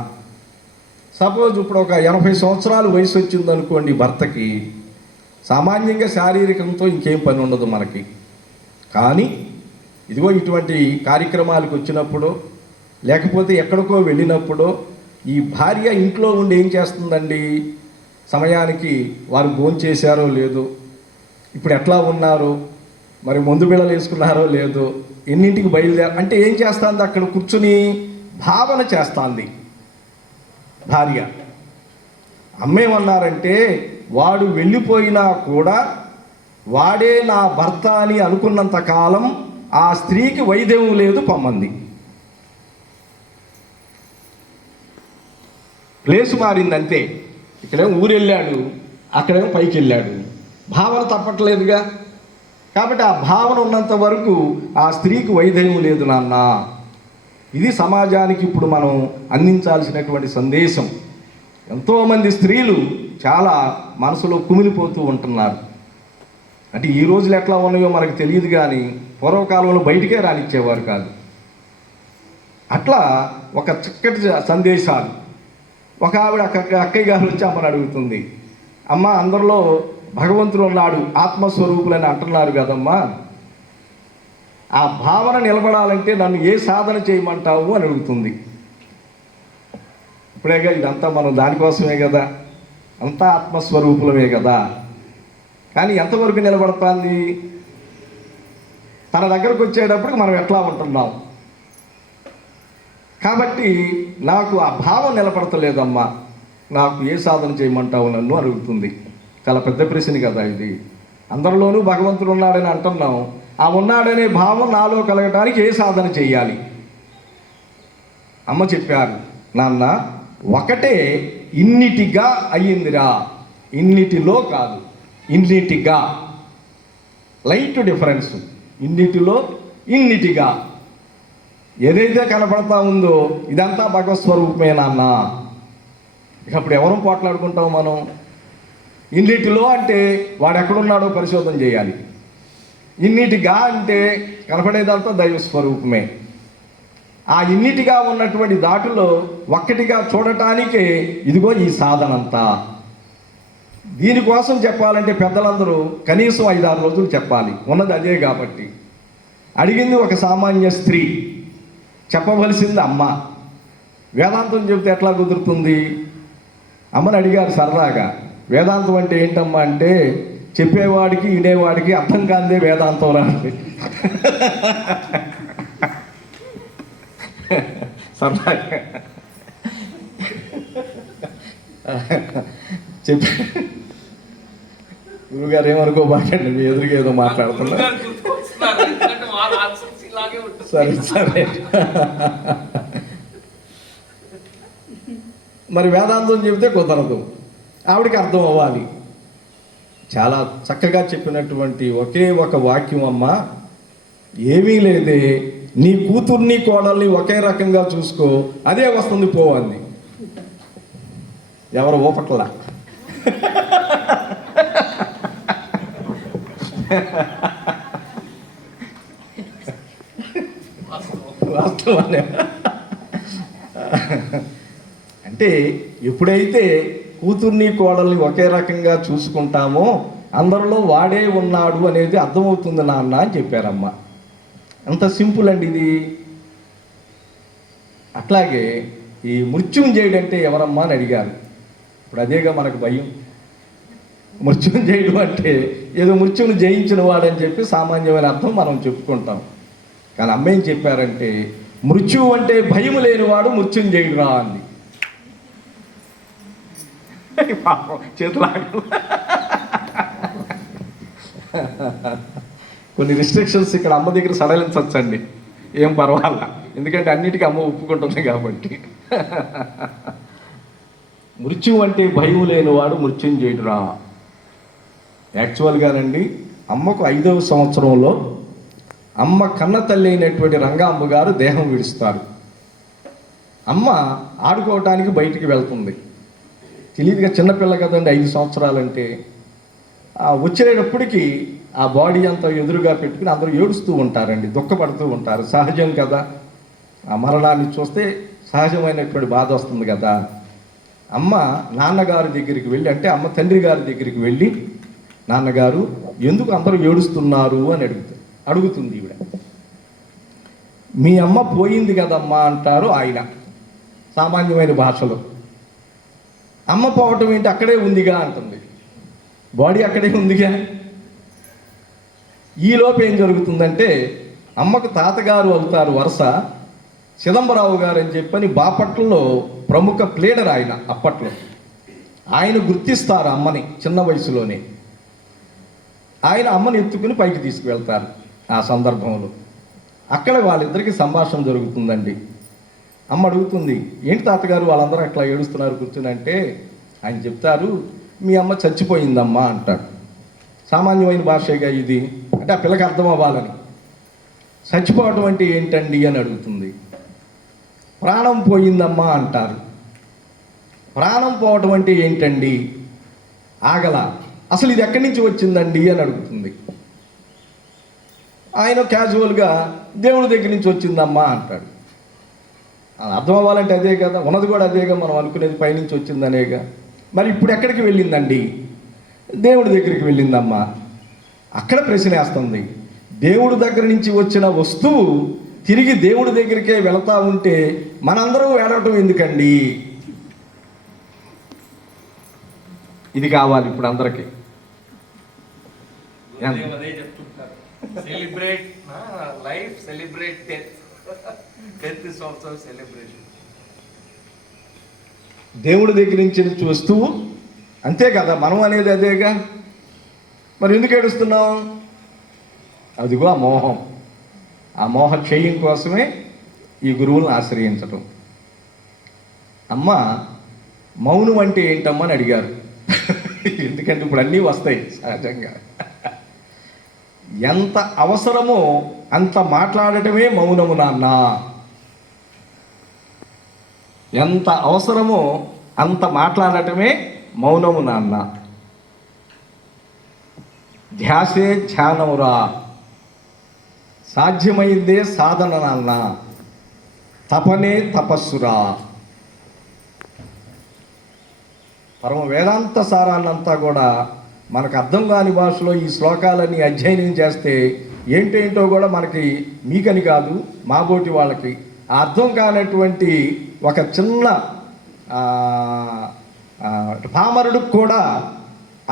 సపోజ్ ఇప్పుడు ఒక 80 సంవత్సరాలు వయసు వచ్చిందనుకోండి భర్తకి, సామాన్యంగా శారీరకంతో ఇంకేం పని ఉండదు మనకి. కానీ ఇదిగో ఇటువంటి కార్యక్రమాలకు వచ్చినప్పుడు, లేకపోతే ఎక్కడికో వెళ్ళినప్పుడు ఈ భార్య ఇంట్లో ఉండి ఏం చేస్తుందండి? సమయానికి వారు భోంచేశారో లేదో, ఇప్పుడు ఎట్లా ఉన్నారు, మరి మందు బిళ్ళలు వేసుకున్నారో లేదో, ఎన్నింటికి బయలుదేరు అంటే ఏం చేస్తుంది? అక్కడ కూర్చుని భావన చేస్తుంది భార్య. అమ్మేమన్నారంటే, వాడు వెళ్ళిపోయినా కూడా వాడే నా భర్త అని అనుకున్నంత కాలం ఆ స్త్రీకి వైద్యం లేదు పొమ్మంది. ప్లేసు మారింది అంతే. ఇక్కడేమో ఊరెళ్ళాడు, అక్కడేమో పైకి వెళ్ళాడు, భావన తప్పట్లేదుగా. కాబట్టి ఆ భావన ఉన్నంత వరకు ఆ స్త్రీకి వైద్యం లేదు నాన్న. ఇది సమాజానికి ఇప్పుడు మనం అందించాల్సినటువంటి సందేశం. ఎంతోమంది స్త్రీలు చాలా మనసులో కుమిలిపోతూ ఉంటున్నారు. అంటే ఈ రోజులు ఎట్లా ఉన్నాయో మనకు తెలియదు, కానీ పూర్వకాలంలో బయటికే రానిచ్చేవారు కాదు. అట్లా ఒక చక్కటి సందేశాలు. ఒక ఆవిడ అక్కయ్య గారు వచ్చి అమ్మని అడుగుతుంది, అమ్మ అందరిలో భగవంతుడు ఉన్నాడు, ఆత్మస్వరూపులని అంటున్నారు కదమ్మా, ఆ భావన నిలబడాలంటే నన్ను ఏ సాధన చేయమంటావు అని అడుగుతుంది. ఇప్పుడేగా ఇదంతా మనం దానికోసమే కదా, అంతా ఆత్మస్వరూపులమే కదా. కానీ ఎంతవరకు నిలబడుతుంది? తన దగ్గరకు వచ్చేటప్పటికి మనం ఎట్లా ఉంటున్నాం. కాబట్టి నాకు ఆ భావం నిలబడతలేదమ్మా, నాకు ఏ సాధన చేయమంటావు నన్ను అడుగుతుంది. చాలా పెద్ద ప్రశ్న కదా ఇది. అందరిలోనూ భగవంతుడు ఉన్నాడని అంటున్నాం, ఆ ఉన్నాడనే భావం నాలో కలగటానికి ఏ సాధన చెయ్యాలి? అమ్మ చెప్పారు, నాన్న ఒకటే ఇన్నిటిగా అయ్యిందిరా, ఇన్నిటిలో కాదు, ఇన్నిటిగా. Light difference, ఇన్నిటిలో ఇన్నిటిగా. ఏదైతే కనపడతా ఉందో ఇదంతా భగవత్ స్వరూపమే నాన్న. ఇక అప్పుడు ఎవరు పోట్లాడుకుంటాం మనం? ఇన్నిటిలో అంటే వాడు ఎక్కడున్నాడో పరిశోధన చేయాలి. ఇన్నిటిగా అంటే కనపడేదంతా దైవ స్వరూపమే. ఆ ఇన్నిటిగా ఉన్నటువంటి దాటిలో ఒక్కటిగా చూడటానికే ఇదిగో ఈ సాధనంతా. దీనికోసం చెప్పాలంటే పెద్దలందరూ కనీసం 5-6 రోజులు చెప్పాలి. ఉన్నది అదే కాబట్టి. అడిగింది ఒక సామాన్య స్త్రీ, చెప్పవలసింది అమ్మ. వేదాంతం చెబితే ఎట్లా కుదురుతుంది? అమ్మని అడిగారు సరదాగా, వేదాంతం అంటే ఏంటమ్మా అంటే, చెప్పేవాడికి వినేవాడికి అర్థం కాందే వేదాంతం రాండి. సరదాగా చెప్పి గురువుగారు ఏమనుకోబాకండి, మీ ఎదురుగా ఏదో మాట్లాడుతున్నారు. సరే సరే. మరి వేదాంతం చెబితే కుదరదు, ఆవిడికి అర్థం అవ్వాలి. చాలా చక్కగా చెప్పినటువంటి ఒకే ఒక వాక్యం అమ్మ, ఏమీ లేదే, నీ కూతుర్ని కోడల్ని ఒకే రకంగా చూసుకో, అదే వస్తుంది పోవంది. ఎవరు ఊపట్లా? వాస్తవాలే. అంటే ఎప్పుడైతే కూతుర్ని కోడల్ని ఒకే రకంగా చూసుకుంటామో అందరిలో వాడే ఉన్నాడు అనేది అర్థమవుతుంది నాన్న అని చెప్పారమ్మ. అంత సింపుల్ అండి ఇది. అట్లాగే ఈ మృత్యుంజయుడు అంటే ఎవరమ్మా అని అడిగారు. ఇప్పుడు అదేగా మనకు భయం. మృత్యుంజయుడు అంటే ఏదో మృత్యువును జయించిన వాడని చెప్పి సామాన్యమైన అర్థం మనం చెప్పుకుంటాం. కానీ అమ్మ ఏం చెప్పారంటే, మృత్యువు అంటే భయం లేనివాడు మృత్యుంజయుడు రా అంది. చేతులు కొన్ని రిస్ట్రిక్షన్స్ ఇక్కడ అమ్మ దగ్గర సడలించవచ్చండి, ఏం పర్వాలా, ఎందుకంటే అన్నిటికీ అమ్మ ఒప్పుకుంటుంది కాబట్టి. మృత్యువు అంటే భయం లేనివాడు మృత్యుంజయుడురా. యాక్చువల్గానండి అమ్మకు 5వ సంవత్సరంలో అమ్మ కన్న తల్లి అయినటువంటి రంగాంబ గారు దేహం విడుస్తారు. అమ్మ ఆడుకోవటానికి బయటికి వెళ్తుంది. తెలియదుగా, చిన్నపిల్ల కదండి 5 సంవత్సరాలంటే. వచ్చేటప్పటికి ఆ బాడీ అంతా ఎదురుగా పెట్టుకుని అందరూ ఏడుస్తూ ఉంటారండి, దుఃఖపడుతూ ఉంటారు. సహజం కదా, ఆ మరణాన్ని చూస్తే సహజమైనటువంటి బాధ వస్తుంది కదా. అమ్మ నాన్నగారి దగ్గరికి వెళ్ళి, అంటే అమ్మ తండ్రి గారి దగ్గరికి వెళ్ళి, నాన్నగారు ఎందుకు అందరూ ఏడుస్తున్నారు అని అడుగుతుంది ఈవిడ. మీ అమ్మ పోయింది కదమ్మా అంటారు ఆయన సామాన్యమైన భాషలో. అమ్మ పోవటం ఏంటి, అక్కడే ఉందిగా అంటుంది. బాడీ అక్కడే ఉందిగా. ఈలోపు ఏం జరుగుతుందంటే, అమ్మకు తాతగారు అవుతారు వరుస, చిదంబరావు గారు అని చెప్పని బాపట్లలో ప్రముఖ ప్లేడర్ ఆయన అప్పట్లో. ఆయన గుర్తిస్తారు అమ్మని చిన్న వయసులోనే. ఆయన అమ్మని ఎత్తుకుని పైకి తీసుకువెళ్తారు. ఆ సందర్భంలో అక్కడ వాళ్ళిద్దరికి సంభాషణ జరుగుతుందండి. అమ్మ అడుగుతుంది, ఏంటి తాతగారు వాళ్ళందరూ అట్లా ఏడుస్తున్నారు కూర్చుని అంటే, ఆయన చెప్తారు, మీ అమ్మ చచ్చిపోయిందమ్మా అంటాడు. సామాన్యమైన భాషగా ఇది, అంటే ఆ పిల్లకి అర్థం అవ్వాలని. చచ్చిపోవటం అంటే ఏంటండి అని అడుగుతుంది. ప్రాణం పోయిందమ్మా అంటారు. ప్రాణం పోవటం అంటే ఏంటండి, ఆగల, అసలు ఇది ఎక్కడి నుంచి వచ్చిందండి అని అడుగుతుంది. ఆయన క్యాజువల్గా దేవుడి దగ్గర నుంచి వచ్చిందమ్మా అంటాడు. అర్థం అవ్వాలంటే అదే కదా, ఉన్నది కూడా అదేగా, మనం అనుకునేది పైనుంచి వచ్చిందనేగా. మరి ఇప్పుడు ఎక్కడికి వెళ్ళిందండి, దేవుడి దగ్గరికి వెళ్ళిందమ్మా. అక్కడ ప్రశ్న వేస్తుంది, దేవుడి దగ్గర నుంచి వచ్చిన వస్తువు తిరిగి దేవుడి దగ్గరికే వెళతా ఉంటే మనందరూ వెళ్ళటం ఎందుకండి? ఇది కావాలి ఇప్పుడు అందరికీ. Celebrate life, celebrate death. 10th is also a celebration. దేవుడి దగ్గర నుంచి వస్తువు అంతే కదా, మనం అనేది అదేగా. మరి ఎందుకు ఏడుస్తున్నాం? అదిగో ఆ మోహం. ఆ మోహ క్షయం కోసమే ఈ గురువులను ఆశ్రయించటం. అమ్మ మౌనం అంటే ఏంటమ్మా అని అడిగారు. ఎందుకంటే ఇప్పుడు అన్నీ వస్తాయి సహజంగా. ఎంత అవసరమో అంత మాట్లాడటమే మౌనము నాన్న. ఎంత అవసరమో అంత మాట్లాడటమే మౌనము నాన్న. ధ్యాసే ధ్యానమురా, సాధ్యమైందే సాధన నాన్న, తపనే తపస్సురా. పరమ వేదాంత సారాన్నంతా కూడా మనకు అర్థం కాని భాషలో ఈ శ్లోకాలని అధ్యయనం చేస్తే ఏంటేంటో కూడా మనకి, మీకని కాదు మాబోటి వాళ్ళకి అర్థం కానటువంటి ఒక చిన్న పామరుడికి కూడా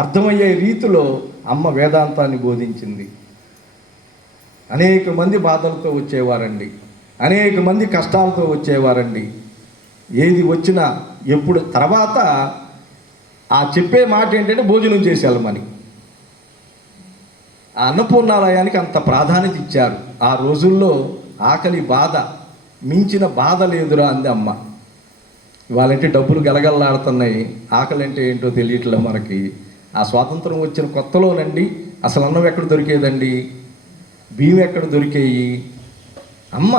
అర్థమయ్యే రీతిలో అమ్మ వేదాంతాన్ని బోధించింది. అనేక మంది బాధలతో వచ్చేవారండి, అనేక మంది కష్టాలతో వచ్చేవారండి. ఏది వచ్చినా ఎప్పుడు తర్వాత ఆ చెప్పే మాట ఏంటంటే భోజనం చేసి వెళ్ళమని. ఆ అన్నపూర్ణాలయానికి అంత ప్రాధాన్యత ఇచ్చారు. ఆ రోజుల్లో ఆకలి బాధ మించిన బాధ లేదురా అంది అమ్మ. ఇవాళంటే డబ్బులు గలగలలాడుతున్నాయి, ఆకలి అంటే ఏంటో తెలియట్లే మనకి. ఆ స్వాతంత్రం వచ్చిన కొత్తలోనండి అసలు అన్నం ఎక్కడ దొరికేదండి, బియ్యం ఎక్కడ దొరికేయి. అమ్మ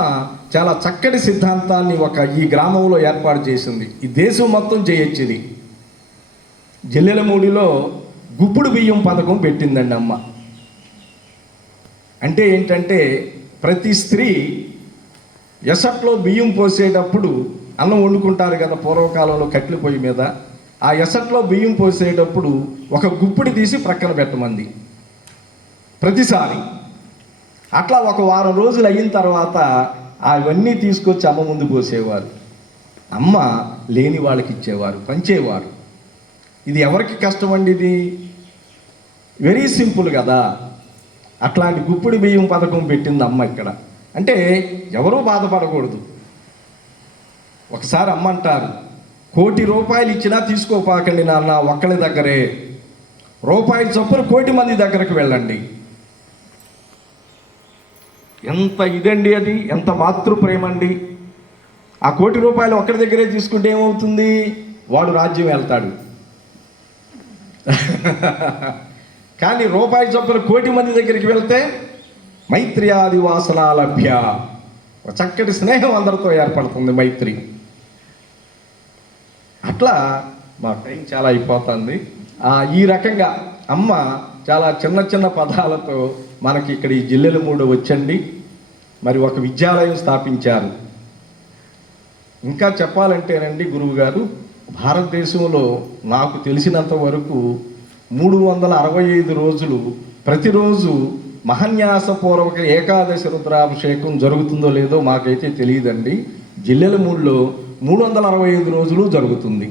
చాలా చక్కటి సిద్ధాంతాన్ని ఈ గ్రామంలో ఏర్పాటు చేసింది. ఈ దేశం మొత్తం చేయొచ్చు ఇది. జిల్లెలమూడిలో గుప్పుడు బియ్యం పథకం పెట్టిందండి అమ్మ. అంటే ఏంటంటే ప్రతి స్త్రీ ఎసట్లో బియ్యం పోసేటప్పుడు, అన్నం వండుకుంటారు కదా పూర్వకాలంలో కట్టెల పొయ్యి మీద, ఆ ఎసట్లో బియ్యం పోసేటప్పుడు ఒక గుప్పిడి తీసి ప్రక్కన పెట్టమంది ప్రతిసారి. అట్లా ఒక వారం రోజులు అయిన తర్వాత అవన్నీ తీసుకొచ్చి అమ్మ ముందు పోసేవారు. అమ్మ లేని వాళ్ళకి ఇచ్చేవారు, పంచేవారు. ఇది ఎవరికి కష్టం అండి? ఇది వెరీ సింపుల్ కదా. అట్లాంటి గుప్పిడి బియ్యం పథకం పెట్టింది అమ్మ ఇక్కడ. అంటే ఎవరూ బాధపడకూడదు. ఒకసారి అమ్మ అంటారు, 1,00,00,000 రూపాయలు ఇచ్చినా తీసుకోపాకండి నాన్న, ఒక్కళ్ళ దగ్గరే రూపాయి చొప్పున 1,00,00,000 మంది దగ్గరకు వెళ్ళండి. ఎంత ఇదండి అది, ఎంత మాతృప్రేమ అండి. ఆ 1,00,00,000 రూపాయలు ఒక్కడి దగ్గరే తీసుకుంటే ఏమవుతుంది? వాడు రాజ్యం వెళ్తాడు. కానీ రూపాయి చొప్పున 1,00,00,000 మంది దగ్గరికి వెళ్తే మైత్ర్యాది వాసన లభ్య, చక్కటి స్నేహం అందరితో ఏర్పడుతుంది, మైత్రి. అట్లా మా టైం చాలా అయిపోతుంది. ఈ రకంగా అమ్మ చాలా చిన్న చిన్న పదాలతో మనకి ఇక్కడ ఈ జిల్లెలమూడు వచ్చండి మరి ఒక విద్యాలయం స్థాపించారు. ఇంకా చెప్పాలంటేనండి గురువు గారు, భారతదేశంలో నాకు తెలిసినంత వరకు 365 రోజులు ప్రతిరోజు మహన్యాసపూర్వక ఏకాదశి రుద్రాభిషేకం జరుగుతుందో లేదో మాకైతే తెలియదండి. జిల్లెలమూడులో 365 రోజులు జరుగుతుంది.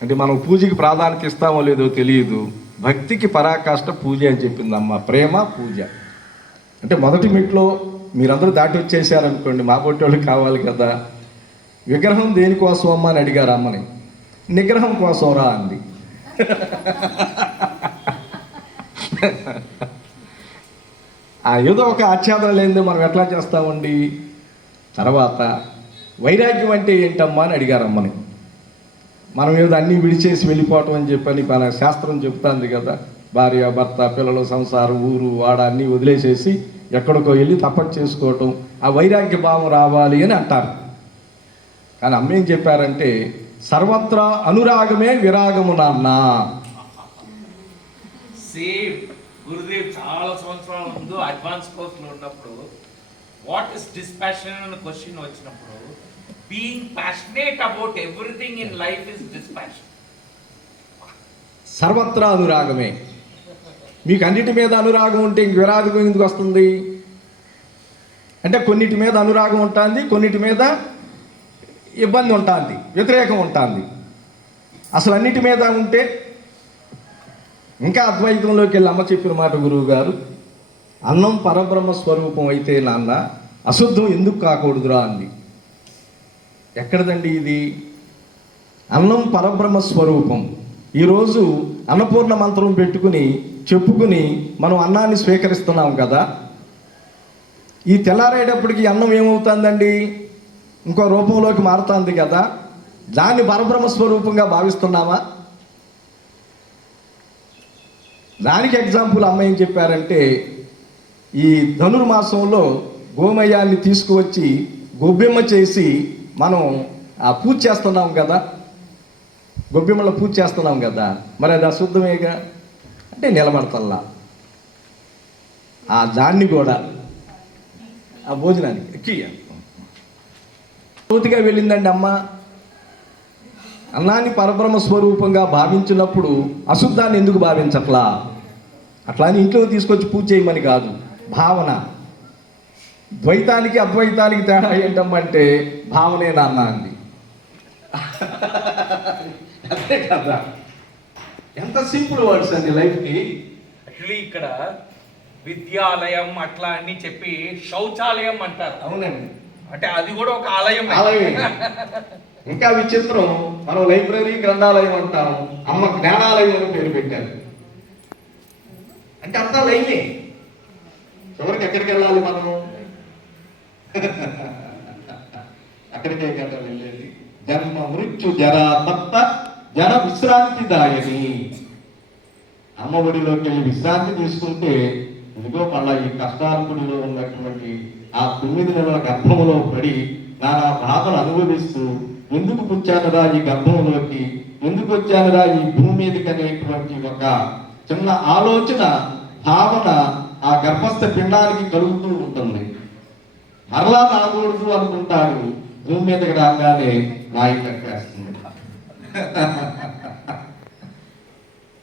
అంటే మనం పూజకి ప్రాధాన్యత ఇస్తామో లేదో తెలియదు. భక్తికి పరాకాష్ట పూజ అని చెప్పిందమ్మ. ప్రేమ పూజ అంటే మొదటి మెట్లో మీరందరూ దాటి వచ్చేసారనుకోండి, మా పొట్టోళ్ళు కావాలి కదా. విగ్రహం దేనికోసం అమ్మ అని అడిగారు అమ్మని. నిగ్రహం కోసం రా అంది. ఏదో ఒక ఆచ్ఛాదన లేనిదే మనం ఎట్లా చేస్తామండి. తర్వాత వైరాగ్యం అంటే ఏంటమ్మా అని అడిగారు అమ్మని. మనం ఏదో అన్నీ విడిచేసి వెళ్ళిపోవటం అని చెప్పని మన శాస్త్రం చెప్తుంది కదా. భార్య భర్త పిల్లలు సంసారం ఊరు వాడ అన్నీ వదిలేసేసి ఎక్కడికో వెళ్ళి తపస్సు చేసుకోవటం, ఆ వైరాగ్య భావం రావాలి అని అంటారు. కానీ అమ్మ ఏం చెప్పారంటే సర్వత్రా అనురాగమే విరాగము నాన్న. సేమ్ గురుదేవ్ చాలా సంవత్సరాల ముందు అడ్వాన్స్ కోర్సులో ఉన్నప్పుడు వాట్ ఇస్ డిస్పాషన్ అనే క్వశ్చన్ వచ్చినప్పుడు being passionate about everything in life is dispassion. సర్వత్రా అనురాగమే. మీకు అన్నిటి మీద అనురాగం ఉంటే ఇంక విరాగం ఎందుకు వస్తుంది? అంటే కొన్నిటి మీద అనురాగం ఉంటుంది, కొన్నిటి మీద ఇబ్బంది ఉంటుంది, వ్యతిరేకం ఉంటుంది. అసలు అన్నిటి మీద ఉంటే ఇంకా అద్వైతంలోకి వెళ్ళి అమ్మ చెప్పిన మాట గురువు గారు, అన్నం పరబ్రహ్మ స్వరూపం అయితే నాన్న అశుద్ధం ఎందుకు కాకూడదురా అంది. ఎక్కడదండి ఇది? అన్నం పరబ్రహ్మ స్వరూపం. ఈరోజు అన్నపూర్ణ మంత్రం పెట్టుకుని చెప్పుకుని మనం అన్నాన్ని స్వీకరిస్తున్నాం కదా. ఈ తెల్లారేటప్పటికి అన్నం ఏమవుతుందండి? ఇంకో రూపంలోకి మారుతుంది కదా. దాన్ని పరబ్రహ్మ స్వరూపంగా భావిస్తున్నామా? దానికి ఎగ్జాంపుల్ అమ్మ ఏం చెప్పారంటే, ఈ ధనుర్మాసంలో గోమయాన్ని తీసుకువచ్చి గొబ్బెమ్మ చేసి మనం ఆ పూజ చేస్తున్నాం కదా, గొబ్బెమ్మలో పూజ చేస్తున్నాం కదా, మరి అది అశుద్ధమేగా అంటే నిలబడతల్లా. ఆ దాన్ని కూడా ఆ భోజనానికి పూర్తిగా వెళ్ళిందండి అమ్మ. అన్నాన్ని పరబ్రహ్మ స్వరూపంగా భావించినప్పుడు అశుద్ధాన్ని ఎందుకు భావించట్లా? అట్లా అని ఇంట్లో తీసుకొచ్చి పూజ చేయమని కాదు, భావన. ద్వైతానికి అద్వైతానికి తేడా ఏంటమ్మంటే భావనే నాన్న అంది. అదే కదా, ఎంత సింపుల్ వర్డ్స్ అండి లైఫ్కి. యాక్చువల్లీ ఇక్కడ విద్యాలయం అట్లా అని చెప్పి శౌచాలయం అంటారు. అవునండి, అంటే అది కూడా ఒక ఆలయం. ఆలయం. ఇంకా విచిత్రం, మనం లైబ్రరీ గ్రంథాలయం అంటాం, అమ్మ జ్ఞానాలయం అని పేరు పెట్టారు. అంటే అంతా లైనే. చివరికి ఎక్కడికి వెళ్ళాలి మనం? అక్కడికే కదా వెళ్ళేది. జన్మ మృత్యు జరా తప్త జన విశ్రాంతిదాయని. అమ్మ ఒడిలోకి వెళ్ళి విశ్రాంతి తీసుకుంటే ఇదిగో మళ్ళా ఈ కష్టార్పుడిలో ఉన్నటువంటి ఆ 9 నెలల గర్భంలో పడి నానా బాధలు అనుభవిస్తూ ఎందుకు పుచ్చానురా ఈ గర్భంలోకి, ఎందుకు వచ్చానురా ఈ భూమి మీదకి అనేటువంటి ఒక చిన్న ఆలోచన, భావన ఆ గర్భస్థ పిండానికి కలుగుతూ ఉంటుంది. మరలా రాకూడదు అనుకుంటారు, భూమి మీదకి రాగానే నాయి కట్టేస్తుంది.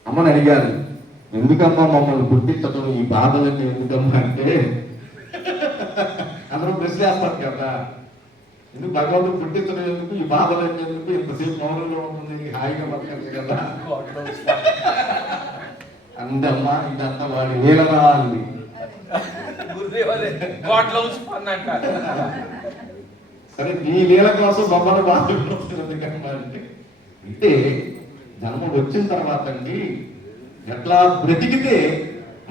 అమ్మని అడిగారు, ఎందుకమ్మా మమ్మల్ని పుట్టించడం, ఈ బాధలన్నీ ఎందుకమ్మా అంటే, అందరూ ప్రశ్నేస్తారు కదా, ఎందుకు భగవంతుడు పుట్టించడం ఎందుకు, ఈ బాధలన్నీ ఎందుకు, ఇంతసేపు మౌనంలో ఉంటుంది, హాయిగా బతకచ్చు కదా అందమ్మా. ఇదంతా వాడి లీలరా అంది. సరే నీ లీల కోసం బొమ్మను బాధపడుతుంది అంటే జన్మ వచ్చిన తర్వాత అండి ఎట్లా బ్రతికితే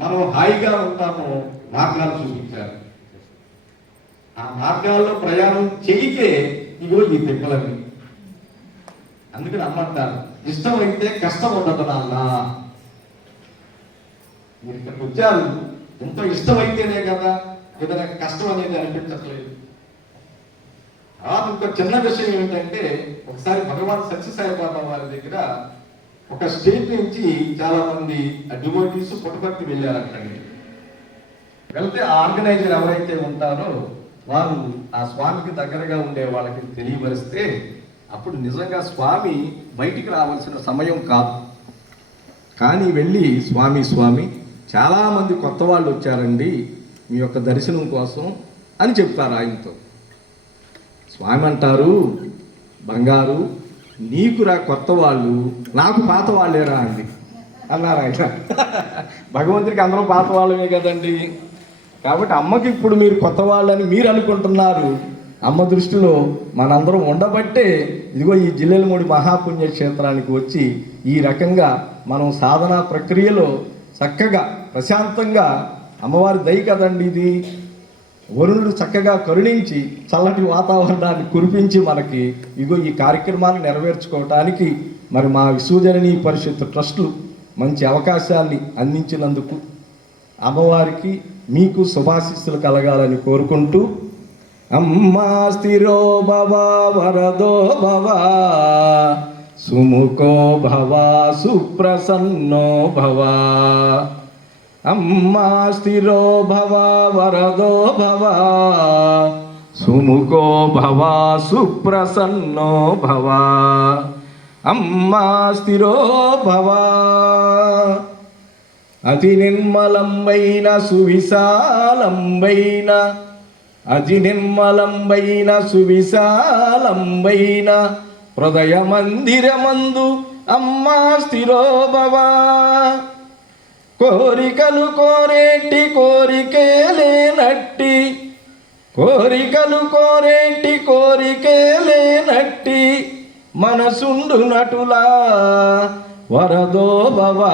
మనం హాయిగా ఉంటామో మార్గాలు చూపించారు. ఆ మార్గాల్లో ప్రయాణం చేయితే ఇగో ఈ తిప్పలని. అందుకని అమ్మంటారు, ఇష్టమైతే కష్టం ఉండదు నాన్న. మీరు ఇక్కడికి వచ్చారు, ఎంతో ఇష్టమైతేనే కదా ఏదైనా కష్టం అనేది అనిపించట్లేదు. ఇంకో చిన్న విషయం ఏంటంటే, ఒకసారి భగవాన్ సత్యసాయి బాబా వారి దగ్గర ఒక స్టేట్ నుంచి చాలా మంది డివోటీస్ పుట్టపర్తి వెళ్ళారంటండి. వెళ్తే ఆ ఆర్గనైజర్ ఎవరైతే ఉంటారో వారు ఆ స్వామికి దగ్గరగా ఉండే వాళ్ళకి తెలియపరిస్తే, అప్పుడు నిజంగా స్వామి బయటికి రావాల్సిన సమయం కాదు. కానీ వెళ్ళి స్వామి చాలామంది కొత్త వాళ్ళు వచ్చారండి మీ యొక్క దర్శనం కోసం అని చెప్తారు ఆయనతో. స్వామి అంటారు, బంగారు నీకురా కొత్త వాళ్ళు, నాకు పాత వాళ్ళేరా అండి అన్నారు ఆయన. భగవంతుడికి అందరూ పాత వాళ్ళమే కదండి. కాబట్టి అమ్మకి ఇప్పుడు మీరు కొత్త వాళ్ళని మీరు అనుకుంటున్నారు. అమ్మ దృష్టిలో మనందరం ఉండబట్టే ఇదిగో ఈ జిల్లెలమూడి మహాపుణ్యక్షేత్రానికి వచ్చి ఈ రకంగా మనం సాధనా ప్రక్రియలో చక్కగా ప్రశాంతంగా, అమ్మవారి దయ కదండి ఇది, వరుణుడు చక్కగా కరుణించి చల్లటి వాతావరణాన్ని కురిపించి మనకి ఇగో ఈ కార్యక్రమాన్ని నెరవేర్చుకోవటానికి మరి మా విశ్వజననీ పరిషత్ ట్రస్టులు మంచి అవకాశాన్ని అందించినందుకు అమ్మవారికి మీకు శుభాశీస్సులు కలగాలని కోరుకుంటూ, అమ్మా స్థిరో భవ వరదో భవ సుముఖో భవ సుప్రసన్నో భవ, అమ్మా స్థిరో భవ వరదో భవ సుముఖో భవ సుప్రసన్నో భవ, అమ్మా స్థిరో భవ. అతి నిర్మలంబైన సువిశాలంబైన, అతి నిర్మలంబైన సువిశాలంబైన హృదయ మందిరమందు అమ్మా స్థిరో భవ. కోరికలు కోరేటి కోరికే లేనట్టి, కోరికలు కోరేంటి కోరికే లేనట్టి మనసుండు నటులా వరదో భవా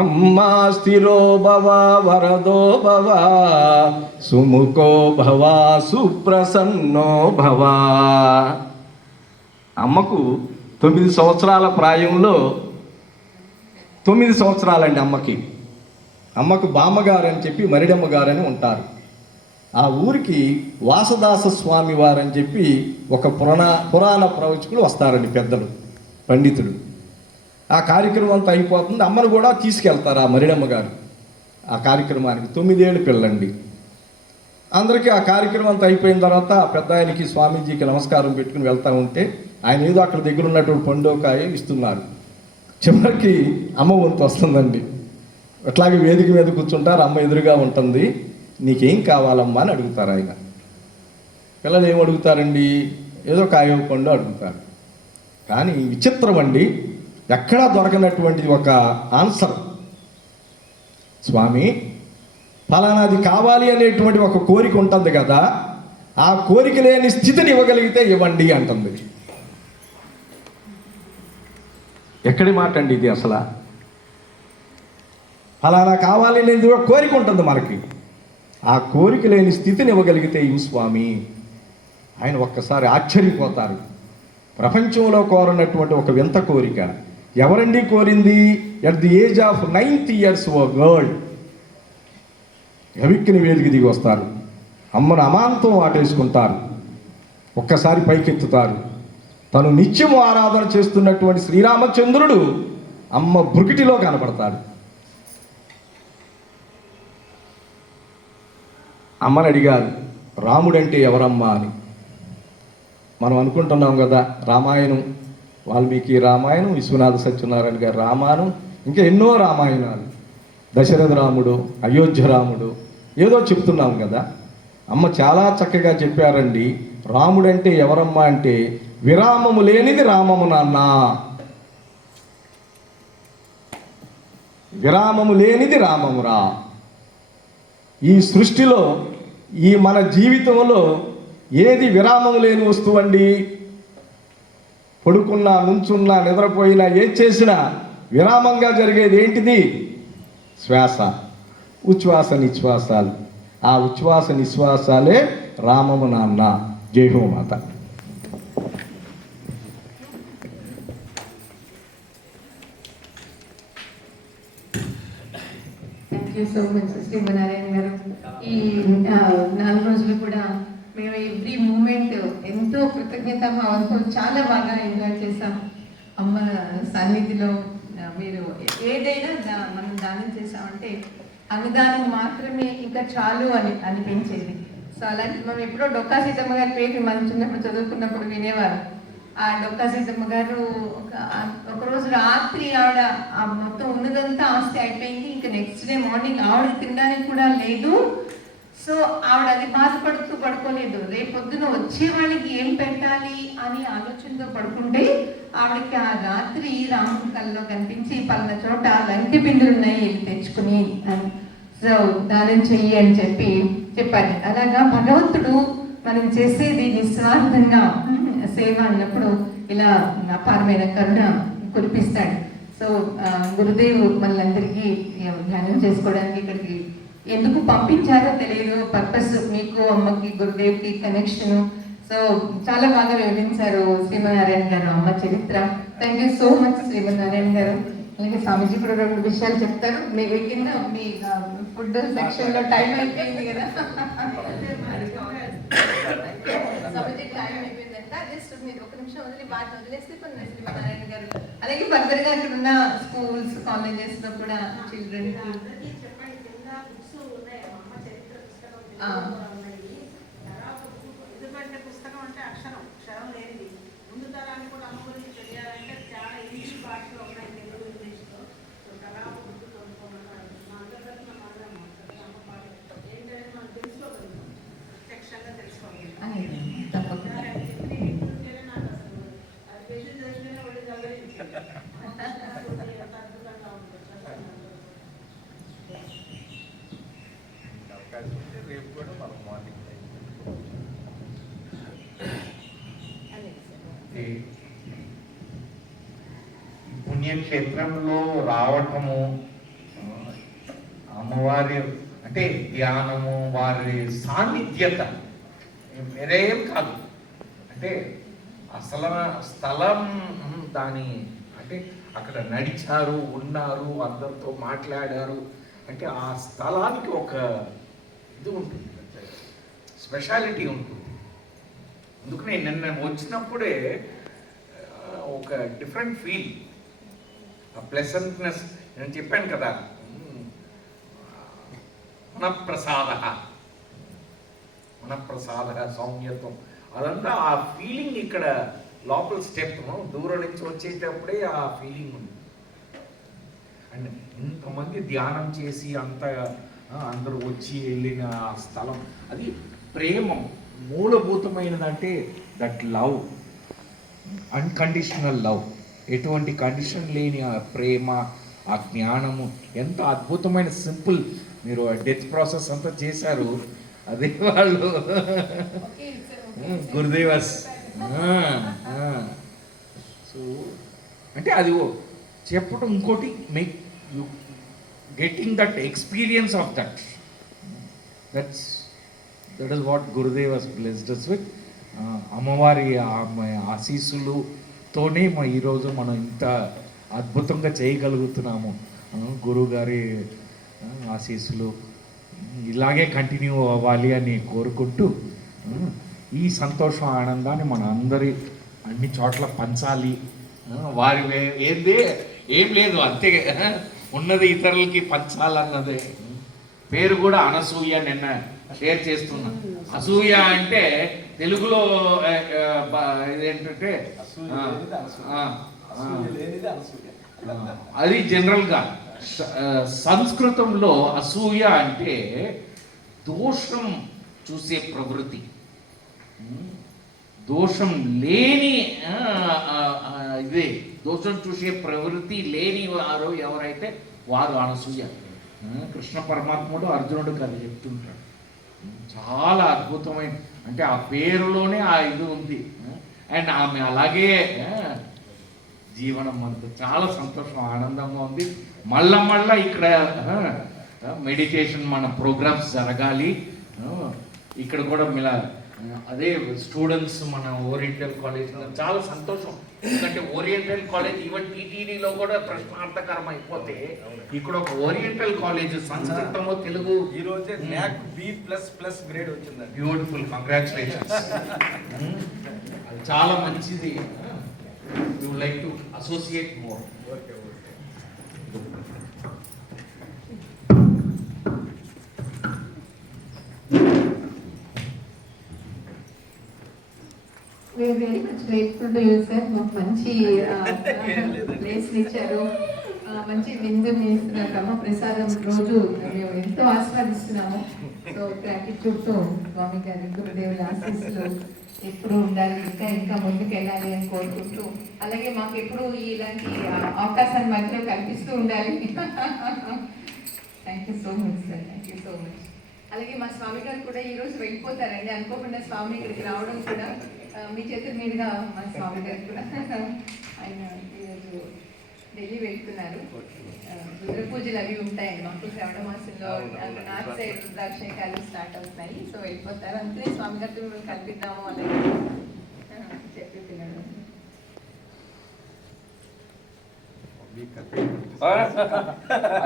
అమ్మా స్థిరో భవా వరదో భవా సుముఖో భవా సుప్రసన్నో భవా. అమ్మకు 9 సంవత్సరాల ప్రాయంలో 9 సంవత్సరాలండి అమ్మకు బామ్మగారు అని చెప్పి మరిడమ్మ గారని ఉంటారు. ఆ ఊరికి వాసదాస స్వామి వారని చెప్పి ఒక పురాణ ప్రవచకులు వస్తారండి, పెద్దలు పండితులు. ఆ కార్యక్రమం అంతా అయిపోతుంది. అమ్మను కూడా తీసుకెళ్తారు ఆ మరిడమ్మ గారు ఆ కార్యక్రమానికి. 9 ఏళ్ళు పిల్లండి. అందరికీ ఆ కార్యక్రమం అంతా అయిపోయిన తర్వాత పెద్ద ఆయనకి స్వామీజీకి నమస్కారం పెట్టుకుని వెళ్తూ ఉంటే ఆయన ఏదో అక్కడ దగ్గర ఉన్నటువంటి పండుకాయ ఇస్తున్నారు. చివరికి అమ్మ వంతు వస్తుందండి. అట్లాగే వేదిక మీద కూర్చుంటారు, అమ్మ ఎదురుగా ఉంటుంది. నీకేం కావాలమ్మా అని అడుగుతారు ఆయన. పిల్లలు ఏం అడుగుతారండి? ఏదో కాయో పండు అడుగుతారు. కానీ విచిత్రం అండి, ఎక్కడా దొరకనటువంటిది ఒక ఆన్సర్. స్వామి, ఫలానాది కావాలి అనేటువంటి ఒక కోరిక ఉంటుంది కదా, ఆ కోరిక లేని స్థితిని ఇవ్వగలిగితే ఇవ్వండి అంటుంది. ఎక్కడి మాట అండి ఇది? అసలు ఫలానా కావాలి అనేది ఒక కోరిక ఉంటుంది మనకి. ఆ కోరిక లేని స్థితిని ఇవ్వగలిగితే ఇవి స్వామి. ఆయన ఒక్కసారి ఆశ్చర్యపోతారు. ప్రపంచంలో కోరనటువంటి ఒక వింత కోరిక ఎవరండి కోరింది? At the age of 90 years ఓ గర్ల్ ఎవిక్కిని వేదిక దిగి వస్తారు. అమ్మను అమాంతం వాటేసుకుంటారు. ఒక్కసారి పైకెత్తుతారు. తను నిత్యము ఆరాధన చేస్తున్నటువంటి శ్రీరామచంద్రుడు అమ్మ బృకిటిలో కనపడతాడు. అమ్మని అడిగారు, రాముడంటే ఎవరమ్మా అని. మనం అనుకుంటున్నాం కదా, రామాయణం, వాల్మీకి రామాయణం, విశ్వనాథ సత్యనారాయణ గారి రామాయణం, ఇంకా ఎన్నో రామాయణాలు, దశరథ రాముడు, అయోధ్య రాముడు, ఏదో చెప్తున్నాం కదా. అమ్మ చాలా చక్కగా చెప్పారండి. రాముడంటే ఎవరమ్మా అంటే, విరామము లేనిది రామము నాన్న, విరామము లేనిది రామమురా. ఈ సృష్టిలో, ఈ మన జీవితంలో ఏది విరామం లేని వస్తువు అండి? పడుకున్నా, నుంచున్నా, నిద్రపోయినా, ఏది చేసినా విరామంగా జరిగేది ఏంటిది? శ్వాస, ఉచ్ఛ్వాస నిశ్వాసాలు. ఆ ఉచ్ఛ్వాస నిశ్వాసాలే రామము నాన్న. జై హో మాత. Thank you so much Srimannarayana గారు. ఈ 4 రోజులు కూడా మేము ఎవ్రీ మూమెంట్ ఎంతో కృతజ్ఞత భావంతో చాలా బాగా ఎంజాయ్ చేసాం. అమ్మ సన్నిధిలో మీరు ఏదైనా మనం దానం చేసామంటే అన్నదానం మాత్రమే ఇంకా చాలు అని అనిపించేది. సో అలాంటి మనం ఎప్పుడో డొక్కా సీతమ్మ గారి పేరు మనం చిన్నప్పుడు చదువుకున్నప్పుడు వినేవారు. ఆ డొక్కా సీతమ్మ గారు ఒకరోజు రాత్రి ఆవిడ ఆ మొత్తం ఉన్నదంతా ఆస్తి అయిపోయింది. ఇంకా నెక్స్ట్ డే మార్నింగ్ ఆవిడ తినడానికి కూడా లేదు. సో ఆవిడ అది బాధపడుతూ పడుకోలేదు. రేపొద్దున వచ్చే వాళ్ళకి ఏం పెట్టాలి అని ఆలోచనతో పడుకుంటే ఆవిడకి ఆ రాత్రి రాముడి కల్లో కనిపించి పలానా చోట లంకె పిందులు ఉన్నాయి, వెళ్ళి తెచ్చుకుని సో దానం చెయ్యి అని చెప్పారు. అలాగా భగవంతుడు మనం చేసేది నిస్వార్థంగా సేవ అన్నప్పుడు ఇలా అపారమైన కరుణ కురిపిస్తాడు. సో గురుదేవు మనందరికీ ధ్యానం చేసుకోవడానికి ఇక్కడికి ఎందుకు పంపించారో తెలియదు. పర్పస్ మీకు అమ్మకి గురుదేవ్కి కనెక్షను. సో చాలా బాగా వివరించారు శ్రీమనారాయణ గారు అమ్మ చరిత్ర. Thank you so much Srimannarayana గారు. అలాగే స్వామీజీ కూడా 2 విషయాలు చెప్తారు. మీ కింద మీ ఫుడ్ సెక్షన్ లో టైం అయిపోయింది కదా, స్వామీజీ టైం అయిపోయిందంట. జస్ట్ మీరు 1 నిమిషం వదిలి బాగా వదిలేస్తే కొన్ని శ్రీమనారాయణ గారు అలాగే ఫర్దర్ గా ఇక్కడ ఉన్న స్కూల్స్ కాలేజెస్ లో కూడా చిల్డ్రన్ పుస్తకం అంటే అక్షరం లేనిది. ముందు తరాన్ని కూడా అమ్మ గురించి తెలియాలంటే చాలా ఇంగ్లీష్ భాషలో ఉన్నాయి, తెలుగు ఇంగ్లీష్లో. కళాపు గుర్తు కొనుక్కోమన్నారు. మా అందరికీ మా మాట్లాడము అమ్మ పాట ఏంటనేది మనం తెలుసుకోగలుగుతాం, ప్రత్యక్షంగా తెలుసుకోగలుగుతాం. నాకు అసలు అది పేషెంట్ తెలిస్తేనే వాళ్ళు చదివించింది. ఎంత అద్భుతంగా ఉంటుంది. రేపు కూడా మనం పుణ్యక్షేత్రంలో రావటము, అమ్మవారి అంటే ధ్యానము, వారి సాన్నిధ్యత వేరేం కాదు. అంటే అసలు స్థలం దాని అంటే అక్కడ నడిచారు, ఉన్నారు, అందరితో మాట్లాడారు అంటే ఆ స్థలానికి ఒక ఇది ఉంటుంది, స్పెషాలిటీ ఉంటుంది. అందుకనే నిన్న వచ్చినప్పుడే ఒక డిఫరెంట్ ఫీల్, ఆ ప్లెసెంట్నెస్ నేను చెప్పాను కదా, మనప్రసాద సౌమ్యత్వం, అదంతా ఆ ఫీలింగ్ ఇక్కడ లోపల స్టెప్ దూరం నుంచి వచ్చేటప్పుడే ఆ ఫీలింగ్ ఉంది. అండ్ ఇంతమంది ధ్యానం చేసి అంత అందరూ వచ్చి వెళ్ళిన ఆ స్థలం, అది ప్రేమ మూలభూతమైనదంటే దట్ లవ్, అన్కండిషనల్ లవ్, ఎటువంటి కండిషన్ లేని ఆ ప్రేమ, ఆ జ్ఞానము, ఎంత అద్భుతమైన సింపుల్. మీరు డెత్ ప్రాసెస్ అంతా చేశారు, అదే వాళ్ళు గురుదేవస్. సో అంటే అది చెప్పటం, ఇంకోటి make you getting that experience of that, that is what Gurudeva's blessed us with. అమ్మవారి ఆశీస్సులతోనే ఈరోజు మనం ఇంత అద్భుతంగా చేయగలుగుతున్నాము. గురువుగారి ఆశీస్సులు ఇలాగే కంటిన్యూ అవ్వాలి అని కోరుకుంటూ, ఈ సంతోషం ఆనందాన్ని మన అందరి అన్ని చోట్ల పంచాలి. వారి ఏంది ఏం లేదు, అంతే ఉన్నది ఇతరులకి పంచాలన్నదే. పేరు కూడా అనసూయ, నిన్న షేర్ చేస్తున్నా. అసూయ అంటే తెలుగులో ఇదేంటంటే అది జనరల్గా. సంస్కృతంలో అసూయ అంటే దోషం చూసే ప్రవృత్తి, దోషం లేని ఇదే దోషం చూసే ప్రవృత్తి లేని వారు ఎవరైతే వారు అనసూయ. కృష్ణ పరమాత్ముడు అర్జునుడికి అది చెప్తుంటాడు. చాలా అద్భుతమైన, అంటే ఆ పేరులోనే ఆ ఇది ఉంది. అండ్ ఆమె అలాగే జీవనం మనకు చాలా సంతోషం, ఆనందంగా ఉంది. మళ్ళా ఇక్కడ మెడిటేషన్ మన ప్రోగ్రామ్స్ జరగాలి. ఇక్కడ కూడా అదే స్టూడెంట్స్ మన ఓరియంటల్ కాలేజ్ చాలా సంతోషం. ఎందుకంటే ఓరియంటల్ కాలేజ్ ఈవెన్ టీటీడీలో కూడా ప్రశ్నార్థకరం అయిపోతే ఇక్కడ ఒక ఓరియంటల్ కాలేజ్ సంస్కృతము తెలుగు ఈ రోజే NAC B++ గ్రేడ్ వచ్చిందండి. Beautiful, congratulations. అది చాలా మంచిది. You like to associate more. We're very much grateful to you, sir. మాకు మంచి ప్లేస్ ఇచ్చారు, మంచి విందుని ఇస్తున్నారు. బ్రహ్మ ప్రసాదం రోజు మేము ఎంతో ఆస్వాదిస్తున్నాము. సో గ్రాటిట్యూడ్తో స్వామి గారి గురుదేవుల ఆశీస్సులు ఎప్పుడు ఉండాలి, ఇంకా ముందుకు వెళ్ళాలి అని కోరుకుంటూ, అలాగే మాకు ఎప్పుడు ఇలాంటి అవకాశాన్ని మధ్యలో కల్పిస్తూ ఉండాలి. Thank you so much sir, thank you so much. అలాగే మా స్వామి గారు కూడా ఈరోజు వెళ్ళిపోతారండి. అనుకోకుండా స్వామి ఇక్కడికి రావడం కూడా మీ చేతుల మీదుగా మా స్వామి గారు కూడా ఆయన ఈరోజు ఢిల్లీ వెళ్తున్నారు. రుద్ర పూజలు అవి ఉంటాయండి మాకు శ్రవణ మాసంలో. నార్త్ సైడ్ రుద్రాభిషేకాలు స్టార్ట్ అవుతున్నాయి. సో వెళ్ళిపోతారు. అందుకనే స్వామి గారితో మేము కల్పిద్దాము అలాగే చెప్తున్నాడు.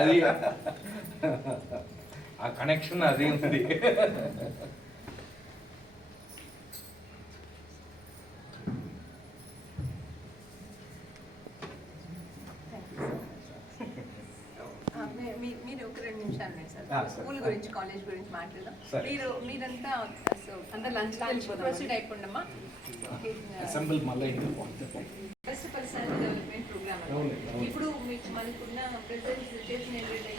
అది ఆ కనెక్షన్ అది ఉంది. మీరు ఒక 2 నిమిషాలు సార్ స్కూల్ గురించి, కాలేజ్ గురించి మాట్లాడదాం. మీరంతా అందరు లంచ్ ప్రొసీడ్ అయిపోండమ్మా. అసెంబ్లీ మళ్ళీ పర్సనల్ డెవలప్మెంట్ ప్రోగ్రామ్ ఇప్పుడు మీకు మనకున్న ప్రెసెంట్ సిచ్యుయేషన్ ఏంటంటే